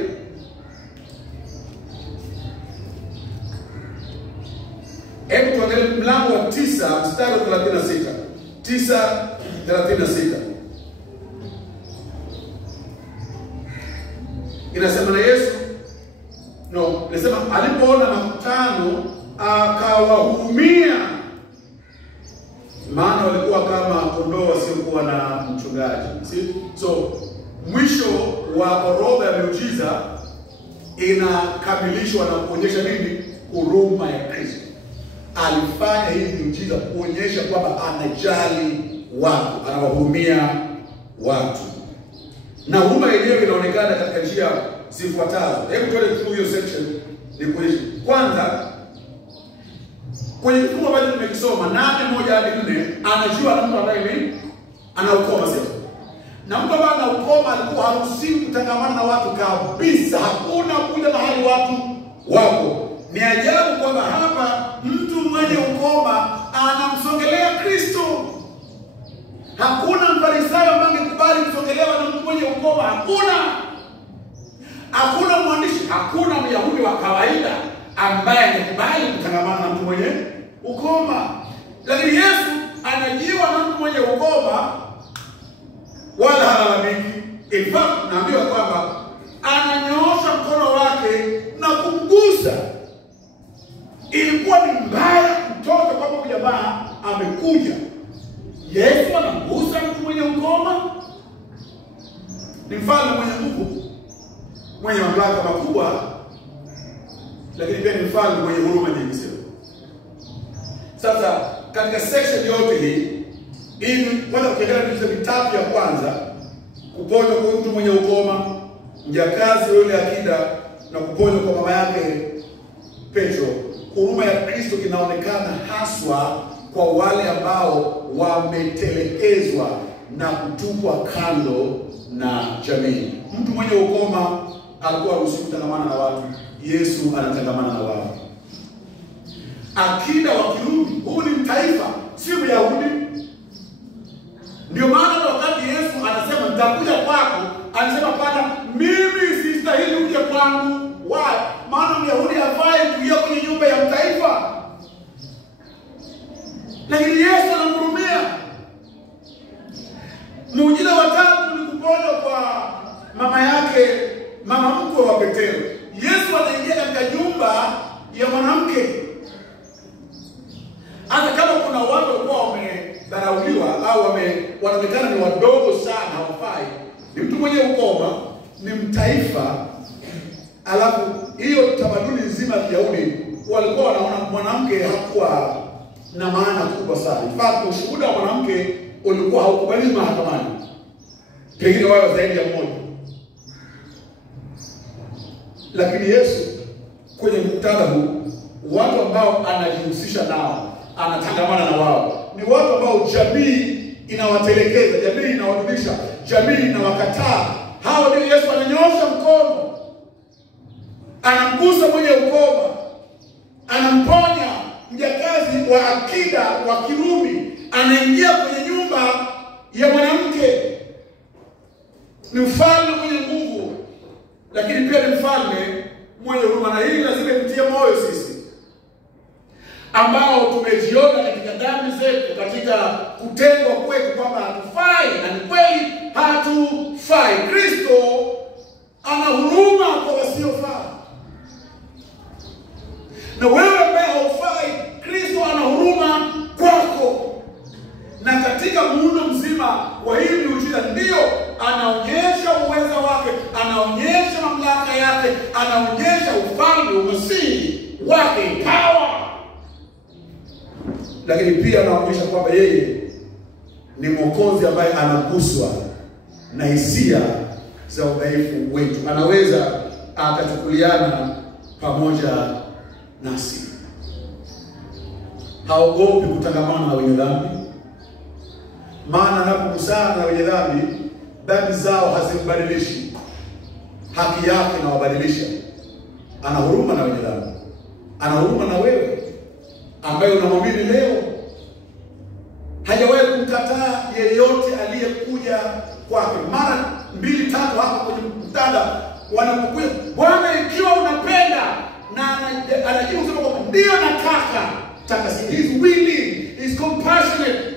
hebu tuangalie mlango wa 9 mstari wa 36. 9:36. Inasema na Yesu inasema alipoona makutano akawahurumia, maana walikuwa kama kondoo wasiokuwa na mchungaji. See? So mwisho wa orodha ya miujiza inakamilishwa na kuonyesha nini? Huruma ya Kristo. Alifanya hii miujiza kuonyesha kwamba anajali watu, anawahurumia watu. Na huruma yenyewe inaonekana katika njia zifuatazo. Hebu tuone through hiyo section ni kuonyesha. Kwanza, kwenye kifungu ambacho tumekisoma 8:1-4, anajua na mtu ambaye ni ana ukoma sasa. Na mtu ambaye ana ukoma alikuwa haruhusiwi kutangamana na watu kabisa. Hakuna kuja mahali watu wako. Ni ajabu kwamba hapa mtu mwenye ukoma anamsongelea Kristo. Hakuna Mfarisayo ambaye angekubali kusongelewa na mtu mwenye ukoma. Hakuna mwandishi, hakuna Myahudi wa kawaida ambaye angekubali kutangamana na mtu mwenye ukoma. Lakini Yesu anajiwa na mtu mwenye ukoma wala halalamiki. In fact, naambiwa kwamba ananyoosha mkono wake na kumgusa. Ilikuwa ni mbaya kutoka kwamba huyu jamaa amekuja. Yesu anamgusa mtu mwenye ukoma. Ni mfalme mwenye nguvu, mwenye mamlaka makubwa, lakini pia ni mfalme mwenye huruma nyingi sana. Sasa katika section yote hii, ili kwanza ukiangalia vitu vitatu ya kwanza, kuponywa kwa mtu mwenye ukoma, mjakazi yule akida, na kuponywa kwa mama yake Petro, huruma ya Kristo inaonekana haswa kwa wale ambao wametelekezwa na kutupwa kando na jamii. Mtu mwenye ukoma alikuwa haruhusiwi kutangamana na watu. Yesu anatangamana na wao. Akida wa Kirumi, huyu ni mtaifa, si Myahudi. Ndio maana wakati Yesu anasema nitakuja kwako, anasema Bwana, mimi sistahili uje kwangu. Why? Maana Myahudi hafai kuingia kwenye nyumba ya mtaifa. Lakini Yesu anamhurumia. Muujiza wa tatu ni kuponywa kwa mama yake, mama mkwe wa Petero. Yesu anaingia katika nyumba ya mwanamke. Hata kama kuna watu walikuwa wamedharauliwa au wanaonekana ni wadogo sana, hawafai, ni mtu mwenye ukoma, ni mtaifa. Alafu hiyo tamaduni nzima ya Kiyahudi walikuwa wanaona mwanamke hakuwa na maana kubwa sana. In fact, ushuhuda wa mwanamke ulikuwa haukubaliwi mahakamani, pengine wao zaidi ya mmoja. Lakini Yesu kwenye muktadha huu, watu ambao anajihusisha nao, anatangamana na wao, ni watu ambao jamii inawatelekeza, jamii inawadudisha, jamii inawakataa. Hao ndio Yesu ananyosha mkono, anamgusa mwenye ukoma, anamponya mjakazi wa akida wa Kirumi, anaingia kwenye nyumba ya mwanamke. Ni mfalme mwenye nguvu, lakini pia ni mfalme mwenye huruma. Na hili lazima tutie moyo sisi ambao tumejiona katika dhambi zetu, katika kutengwa kwetu, kwamba hatufai, na ni kweli hatufai. Kristo ana huruma kwa wasiofaa. Na wewe ambaye haufai, Kristo ana huruma kwako. Na katika muundo mzima wa hii miujiza ndio anaonyesha uwezo wake, anaonyesha mamlaka yake, anaonyesha ufalme, umasihi wake, power. Lakini pia anaonyesha kwamba yeye ni Mwokozi ambaye anaguswa na hisia za udhaifu wetu. Anaweza akachukuliana pamoja nasi. Haogopi kutangamana na wenye dhambi, maana anapogusana na wenye dhambi, dhambi zao hazimbadilishi, haki yake inawabadilisha. Ana huruma na wenye dhambi, ana huruma na wewe ambaye unamwamini leo. Hajawahi kumkataa yeyote aliyekuja kwake. Mara 2-3 hapo kwenye mtanda wanapokuja, Bwana ikiwa unapenda, na anajibu kusema kwamba ndio nataka. He's willing, he's compassionate.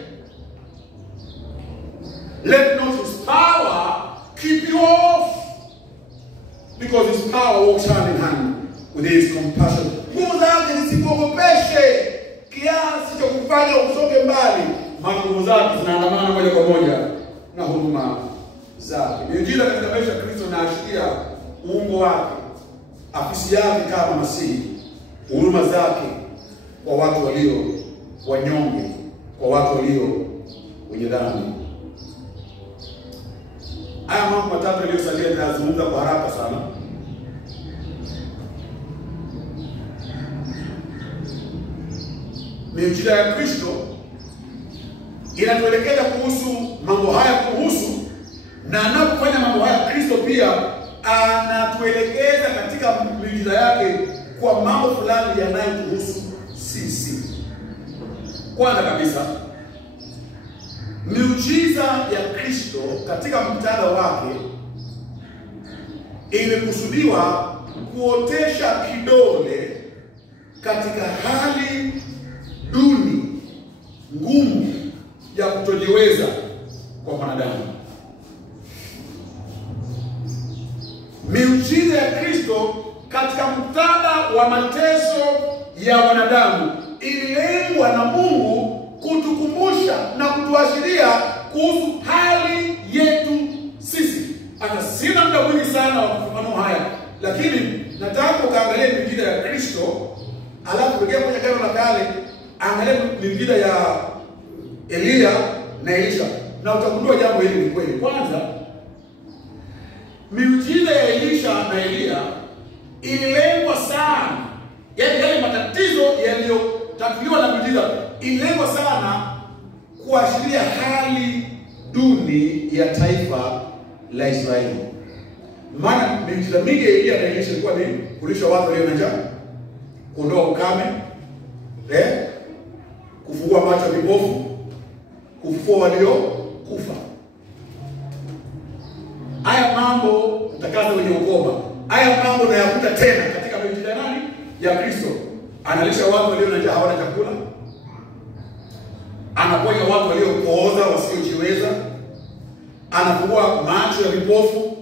Let not his power keep you off, because his power walks hand in hand with his compassion. Nguvu zake zisikuogopeshe kiasi cha kufanya usoge mbali, maana nguvu zake zinaandamana moja kwa moja na huruma zake. Miujiza katika maisha ya Kristo inaashiria uungo wake, afisi yake kama Masihi, huruma zake kwa watu walio wanyonge, kwa watu walio wenye dhambi. Haya mambo matatu yaliyosalia nitazungumza kwa haraka sana. Miujiza ya Kristo inatuelekeza kuhusu mambo haya kuhusu, na anapofanya mambo haya Kristo pia anatuelekeza katika miujiza yake kwa mambo fulani yanayotuhusu sisi. Kwanza kabisa, miujiza ya Kristo katika muktadha wake imekusudiwa kuotesha kidole katika hali duni, ngumu ya kutojiweza kwa mwanadamu. Miujiza ya Kristo katika muktadha wa mateso ya wanadamu ililengwa na Mungu kutukumbusha na kutuashiria kuhusu hali yetu sisi. Hata sina muda mwingi sana wa kufafanua haya, lakini nataka ukaangalia miujiza ya Kristo, alafu rejea kwenye Agano la Kale, angalia miujiza ya Elia na Elisha, na utagundua jambo hili ni kweli. Kwanza, miujiza ya Elisha na Elia ililengwa sana, yale matatizo yaliyotatuliwa na miujiza ililengwa sana kuashiria hali duni ya taifa la Israeli. Maana miujiza mingi ya Elia na Elisha ilikuwa ni kulisha watu walio na njaa, kuondoa ukame, kufungua macho ya vipofu, kufufua waliokufa. Haya mambo utakaza wenye ukoma, haya mambo tunayakuta tena katika miujiza nani ya Kristo. Analisha watu walio na njaa, hawana chakula. Anaponya watu waliopooza, wasiojiweza. Anafungua macho ya vipofu,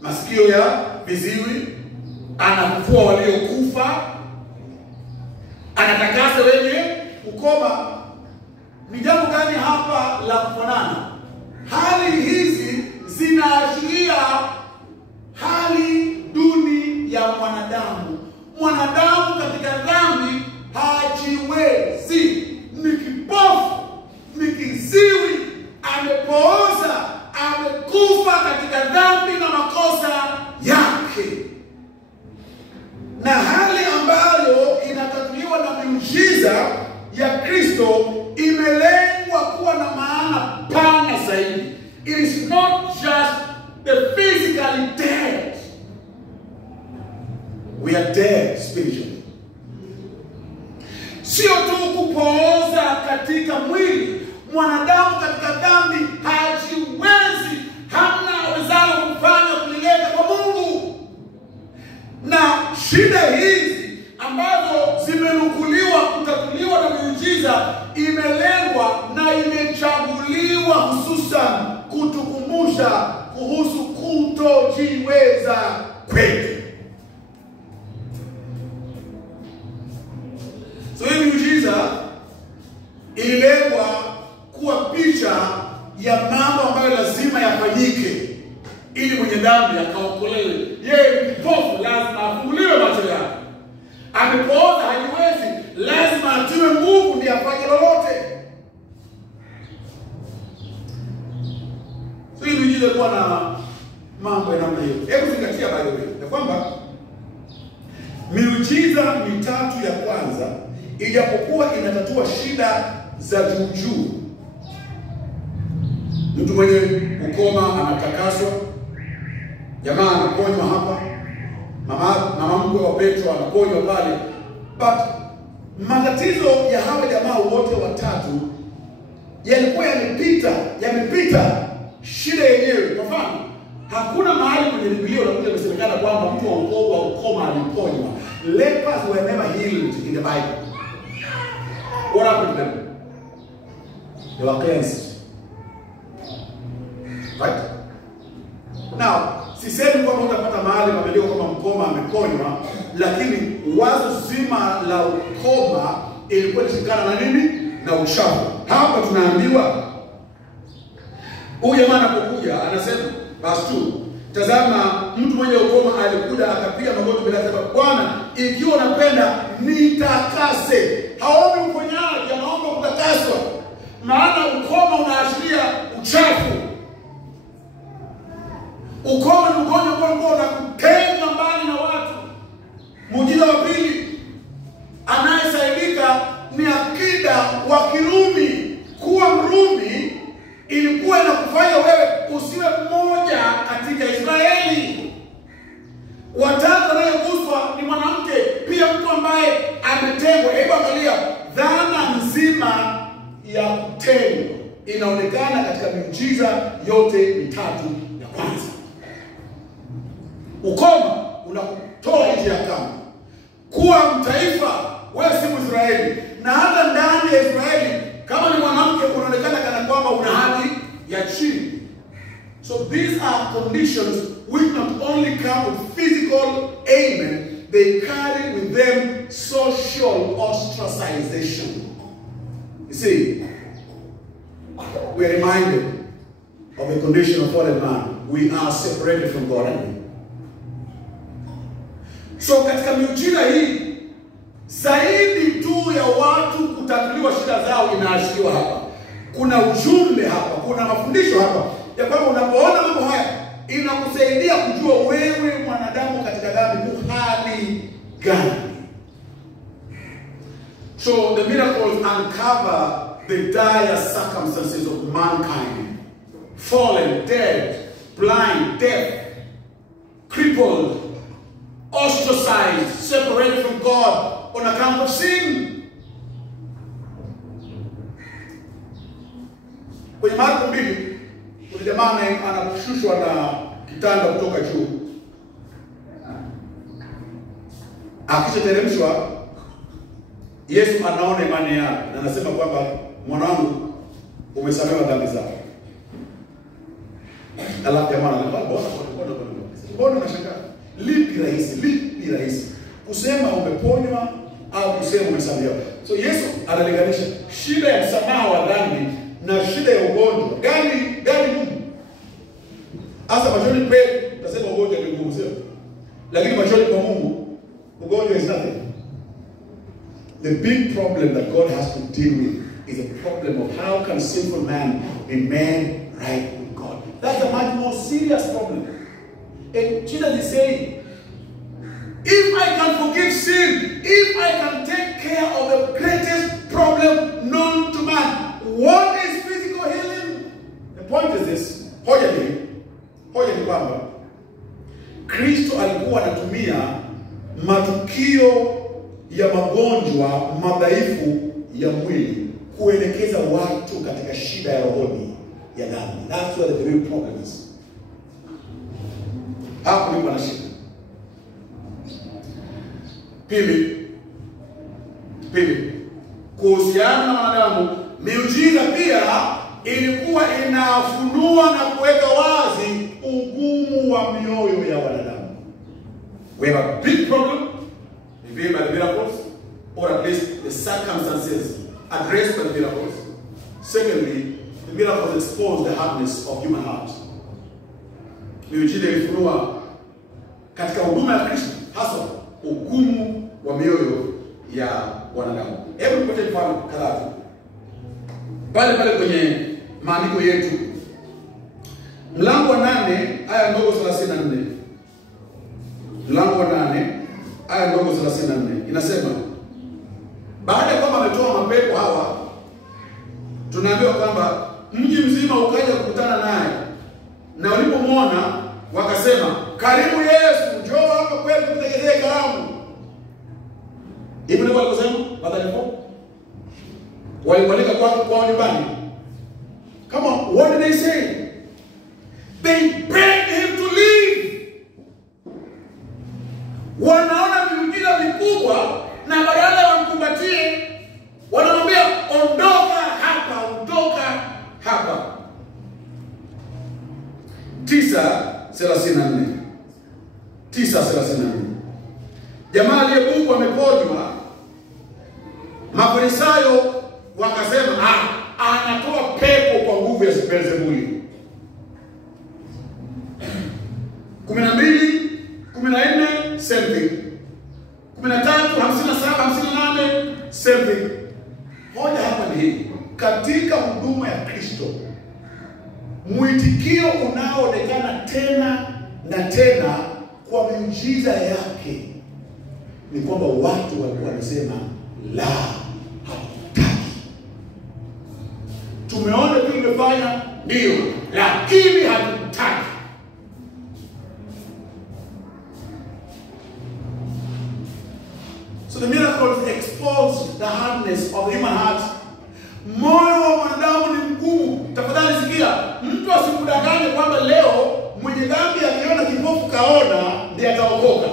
masikio ya viziwi. Anafufua waliokufa. Anatakasa wenye ukoma. Ni jambo gani hapa la kufanana? Hali hizi zinaashiria hali duni ya mwanadamu. Mwanadamu katika dhambi hajiwezi, ni kipofu, ni kiziwi, amepooza, amekufa katika dhambi na makosa yake. Na hali ambayo inatatuliwa na miujiza ya Kristo imelengwa kuwa na maana pana zaidi. It is not just the physically dead. We are dead spiritually. Sio tu kupooza katika mwili. Mwanadamu katika dhambi hajiwezi, hamna awezalo kufanya kulileta kwa Mungu. Na shida hizi ambazo zimenukuliwa kutatuliwa na miujiza imelengwa na imechaguliwa hususan kutukumbusha kuhusu kutojiweza kwetu. So hii miujiza ililengwa kuwa picha ya mambo ambayo lazima yafanyike ili mwenye dhambi akaokolewe. Yeye ni kipofu, lazima afunguliwe macho yake. Amepooza, hajiwezi, lazima atiwe nguvu ndiye afanye lolote. So hii miujiza ilikuwa na mambo ya namna hiyo. Hebu zingatia by the way, ya kwamba miujiza mitatu ya kwanza, ijapokuwa inatatua shida za juu, mtu mwenye ukoma anatakaswa, jamaa anaponywa hapa, mama mkwe wa Petro anaponywa pale. But matatizo ya hawa jamaa wote watatu yalikuwa yamepita shida yenyewe. Kwa mfano, hakuna mahali kwenye Biblia unakuta kusemekana kwamba mtu wa ukoma aliponywa. Lepers were never healed in the Bible. What happened to them? They were cleansed. Right? Now, sisemi kwamba utapata mahali pameandikwa kwamba mkoma ameponywa, lakini wazo zima la ukoma ilikuwa inashikana na nini? Na uchafu. Hapa tunaambiwa huyu jamaa anapokuja anasema verse 2, tazama mtu mwenye ukoma alikuja akapiga magoti mbele akasema, Bwana, ikiwa unapenda nitakase. Haombi uponyaji, anaomba kutakaswa. Maana ukoma unaashiria uchafu. Ukoma ni ugonjwa ambao unakutenga mbali na watu. Muujiza wa pili anayesaidika ni akida wa Kirumi. Kuwa Mrumi ilikuwa inakufanya wewe usiwe mmoja katika Israeli. Watatu anayeguswa ni mwanamke, pia mtu ambaye ametengwa. Hebu angalia dhana nzima ya kutengwa inaonekana katika miujiza yote mitatu ya kwanza. Ukoma unakutoa nje ya kambi. Kuwa mtaifa, wewe si Mwisraeli. Na hata ndani ya Israeli, kama ni mwanamke unaonekana kana kwamba una hali ya chini. So these are conditions which not only come with physical ailment, they carry with them social ostracization. You see, we are reminded of the condition of fallen man. We are separated from God. So katika miujiza hii, zaidi tu ya watu kutatuliwa shida zao inaashiriwa hapa. Kuna ujumbe hapa, kuna mafundisho hapa, ya kwamba unapoona mambo haya inakusaidia kujua wewe mwanadamu katika dhambi hali gani. So the miracles uncover the dire circumstances of mankind. Fallen, dead, blind, deaf, crippled, ostracized, separated from God on account of sin. Kwenye Marko 2, kuna jamaa anakushushwa na kitanda kutoka juu. Akishateremshwa, Yesu anaona imani yake na anasema kwamba mwanangu umesamehewa dhambi zako. Alafu jamaa anasema mbona unashangaa? Lipi rahisi? Kusema umeponywa au kusema umesamehewa. So Yesu analinganisha shida ya msamaha wa dhambi na shida ya ugonjwa. Gani ngumu? Hasa machoni petu tutasema ugonjwa ni ngumu, sio? Lakini machoni kwa Mungu ugonjwa is nothing. The big problem that God has to deal with is a problem of how can sinful man be made right with God. That's a much more serious problem. And Jesus is saying, if I can forgive sin, if I can take care of the greatest problem known to man, what is physical healing? The point is this. Hoja ni kwamba Kristo alikuwa anatumia matukio ya magonjwa madhaifu ya mwili kuelekeza watu katika shida ya rohoni ya dhambi. That's where the real problem is. Hapo ndipo na shida. Pili, kuhusiana na wanadamu, miujiza pia ilikuwa inafunua na kuweka wazi ugumu wa mioyo ya wanadamu. We have a big problem revealed by the miracles, or at least the circumstances addressed by the miracles. Secondly, the miracles expose the hardness of human heart. Miujiza ilifunua katika huduma ya Kristo hasa ugumu wa mioyo ya wanadamu. Hebu nipate mfano kadhaa tu. Pale kwenye maandiko yetu. Mlango wa 8 aya ndogo 34. Mlango wa 8 aya ndogo 34 inasema, baada ya kwamba ametoa mapepo hawa, tunaambiwa kwamba mji mzima ukaja kukutana naye, na walipomwona wakasema, karibu Yesu, njoo hapa kwetu tutengenezee karamu. Hivi ndivyo walivyosema Mathayo 4. Walimwalika kwao nyumbani. Come on, what did they say? They begged him to leave. Wanaona miujiza mikubwa na badala ya wamkumbatie, wanamwambia ondoka hapa. 9:34. Jamaa aliyebugwa ameponywa. Mafarisayo wakasema, anatoa pepo kwa nguvu ya Beelzebuli. 12:14 same thing. 13:57-58 same thing. Hoja hapa ni hii: katika huduma ya Kristo, mwitikio unaoonekana tena na tena kwa miujiza yake ni kwamba watu walikuwa wanasema la, hatutaki. Tumeona tu umefanya, ndio, lakini hatutaki. So the miracles exposed the hardness of the human heart. Moyo wa mwanadamu ni mgumu. Tafadhali sikia, mtu asikudanganye kwamba leo mwenye dhambi akiona kipofu kaona ndiye ataokoka.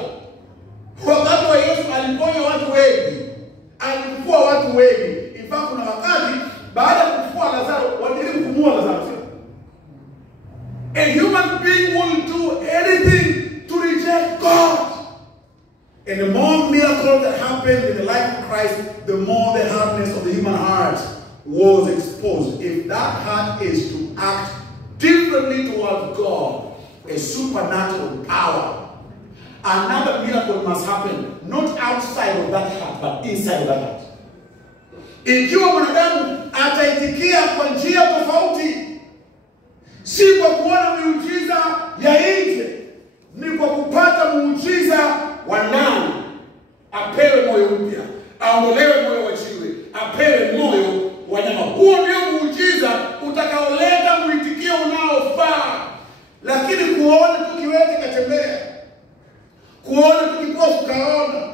Wakati wa Yesu aliponya watu wengi, alifufua watu wengi. In fact, kuna wakati baada ya kufufua Lazaro, walijaribu kumua Lazaro. A human being will do anything to reject God. And the more miracles that happened in the life of Christ, the more the hardness of the human heart was exposed. If that heart is to act differently towards God, a supernatural power, another miracle must happen, not outside of that heart, but inside of that heart. Ikiwa mwanadamu ataitikia kwa njia tofauti, si kwa kuona miujiza ya nje, ni kwa kupata muujiza wa ndani, apewe moyo mpya, aondolewe moyo wa jiwe, apewe moyo wa nyama. Huo ndio muujiza utakaoleta mwitikio unaofaa. Lakini kuona tu kiwete katembea, kuona tu kipofu kaona,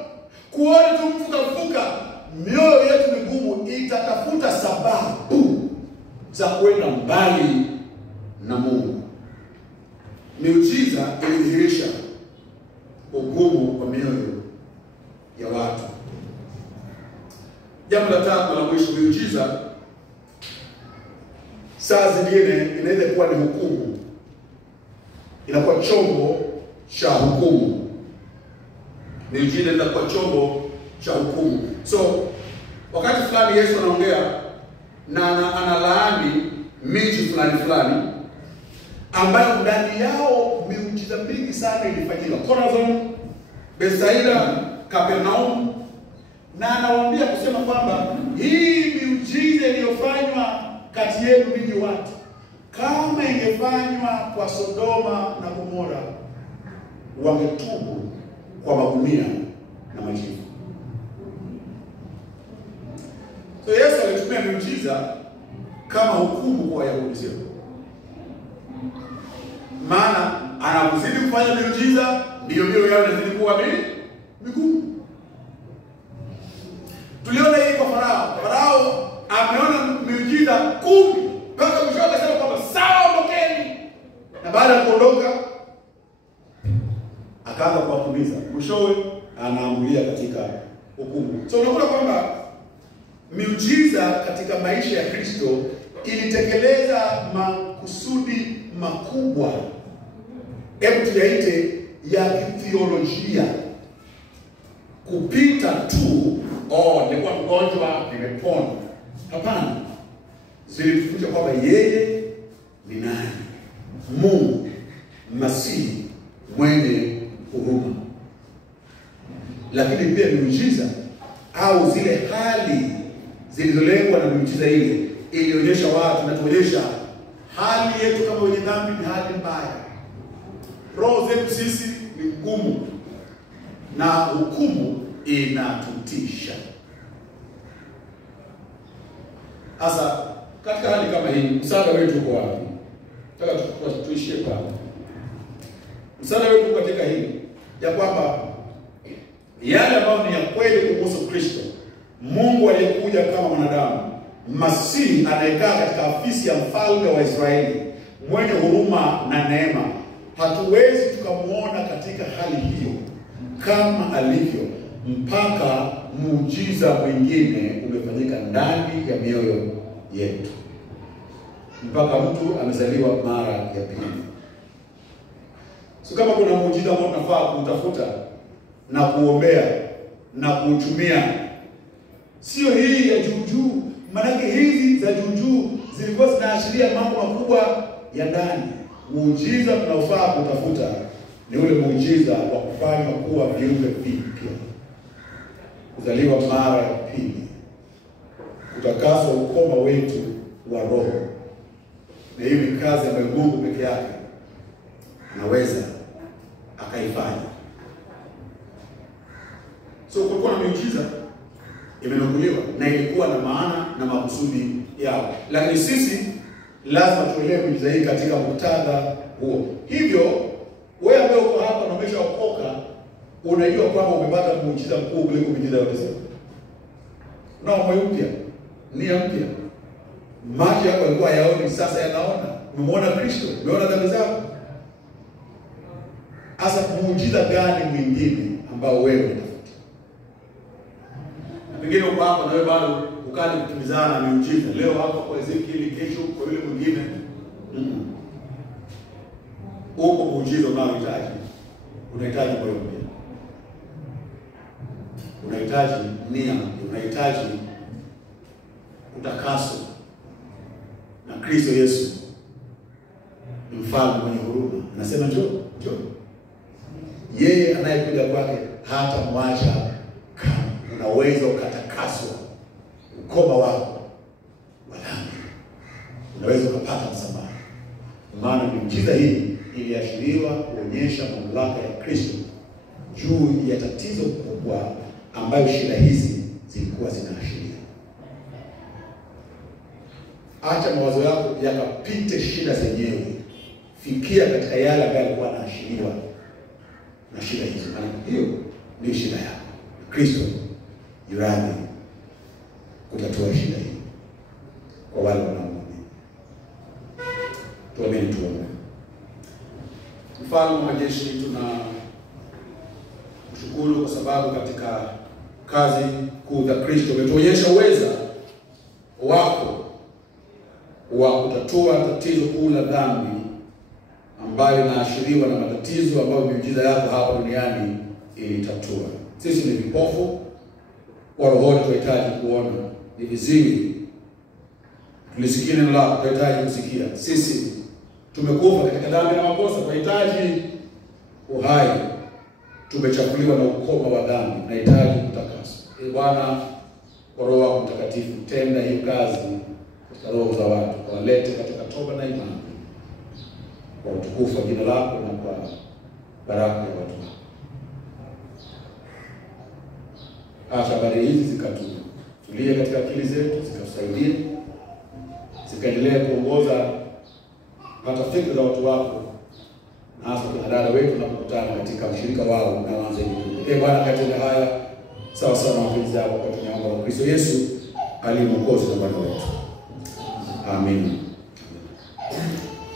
kuona tu mfu kafuka, mioyo yetu migumu itatafuta sababu za kwenda mbali na Mungu. Miujiza ilidhihirisha ugumu wa mioyo ya watu. Jambo la tatu la mwisho, miujiza saa zingine inaweza kuwa ni hukumu. Inakuwa chombo cha hukumu. Miujiza inaweza kuwa chombo cha hukumu. So wakati fulani Yesu anaongea na analaani miji fulani ambayo ndani yao miujiza mingi sana ilifanyika. Korazon, Bethsaida, Kapernaum, na anawaambia kusema kwamba hii miujiza iliyofanywa kati yenu ninyi watu, kama ingefanywa kwa Sodoma na Gomora, wangetubu kwa magunia na majivu. So Yesu alitumia miujiza kama hukumu kwa Wayahudi, sio? Maana anapozidi kufanya miujiza ndio yao inazidi kuwa migumu. Tuliona hii kwa Farao. Farao ameona miujiza 10 mpaka mwisho akasema kwamba sawa, ondokeni. Na baada ya kuondoka akaanza kuwatumiza. Mwishowe anaambulia katika hukumu. So unakuta kwamba miujiza katika maisha ya Kristo ilitekeleza makusudi makubwa, hebu tuyaite ya kitheolojia, kupita tu nilikuwa mgonjwa nimepona. Hapana, zilitufunza kwamba yeye ni nani? Mungu Masihi mwenye huruma. Lakini pia miujiza au zile hali zilizolengwa na miujiza ile ilionyesha watu na tuonyesha hali yetu kama wenye dhambi ni hali mbaya. Roho zetu sisi ni ngumu na hukumu inatutisha. Sasa katika hali kama hii, msaada wetu uko wapi? Nataka tuishie pale. Msaada wetu katika hili ya kwamba yale ambayo ni ya kweli kuhusu Kristo, Mungu aliyekuja kama mwanadamu, Masihi anayekaa katika afisi ya mfalme wa Israeli, mwenye huruma na neema, hatuwezi tukamuona katika hali hiyo kama alivyo mpaka muujiza mwingine umefanyika ndani ya mioyo yetu, mpaka mtu amezaliwa mara ya pili. So kama kuna muujiza ambao tunafaa kutafuta na kuombea na kuutumia, sio hii ya juu. Maana hizi za juu zilikuwa zinaashiria mambo makubwa ya ndani. Muujiza tunaofaa kutafuta ni ule muujiza wa kufanywa kuwa viumbe vipya, kuzaliwa mara ya pili, kutakaswa ukoma wetu wa roho. Na hiyo ni kazi ambayo Mungu peke yake anaweza akaifanya. So kulikuwa na miujiza imenukuliwa na ilikuwa na maana na makusudi yao, lakini sisi lazima tuelewe miujiza hii katika muktadha huo. Hivyo wewe ambaye uko hapa na umeshaokoka, unajua kwamba umepata muujiza mkuu kuliko miujiza yote. Na moyo mpya, nia mpya. Macho yako yalikuwa yaoni, sasa yanaona. Umeona Kristo, umeona dhambi zako. Asa muujiza gani mwingine ambao wewe unatafuta? Pengine uko hapa na wewe bado ukali kutumizana na miujiza. Leo hapa kwa Ezekiel, kesho kwa yule mwingine. Uko muujiza unaohitaji. Unahitaji moyo mpya. Unahitaji nia, unahitaji utakaso na Kristo Yesu, mfalme mwenye huruma. Anasema njoo. Yeye anayekuja kwake hata mwacha kama unaweza ukatakaswa ukoma wako wa dhambi. Unaweza ukapata msamaha. Maana miujiza hii iliashiriwa kuonyesha mamlaka ya Kristo juu ya tatizo kubwa ambayo shida hizi zilikuwa zinaashiria. Acha mawazo yako yakapite shida zenyewe. Fikia katika yale ambayo yalikuwa yanaashiriwa na shida hizo. Maana hiyo ndio shida yako. Kristo yuradhi kutatua shida hii kwa wale wanaoamini. Tuamini, tuombe. Mfalme wa majeshi, tunashukuru kwa sababu katika kazi kuu za Kristo umetuonyesha uweza wako wa kutatua tatizo kuu la dhambi ambayo inaashiriwa na matatizo ambayo miujiza yako hapa duniani ilitatua. Sisi ni vipofu, wa rohoni tunahitaji kuona, ni viziwi tulisikia neno lako, tunahitaji kusikia. Sisi tumekufa katika dhambi na makosa, tunahitaji uhai, tumechafuliwa na ukoma wa dhambi, tunahitaji kutakaswa. Bwana, kwa Roho wako Mtakatifu, tenda hii kazi katika roho za watu, walete katika toba na imani, kwa utukufu wa jina lako na kwa baraka ya watu wako. Acha habari hizi zikatulie katika akili zetu, zikatusaidie, zikaendelea kuongoza hata fikra za watu wako, na hasa kwa dada wetu tunapokutana katika mshirika wao na waanze hivi. Bwana, katika haya sawa sawa na mapenzi yako, kwa tunaomba kwa Kristo Yesu aliye Mwokozi na Bwana wetu. Amen.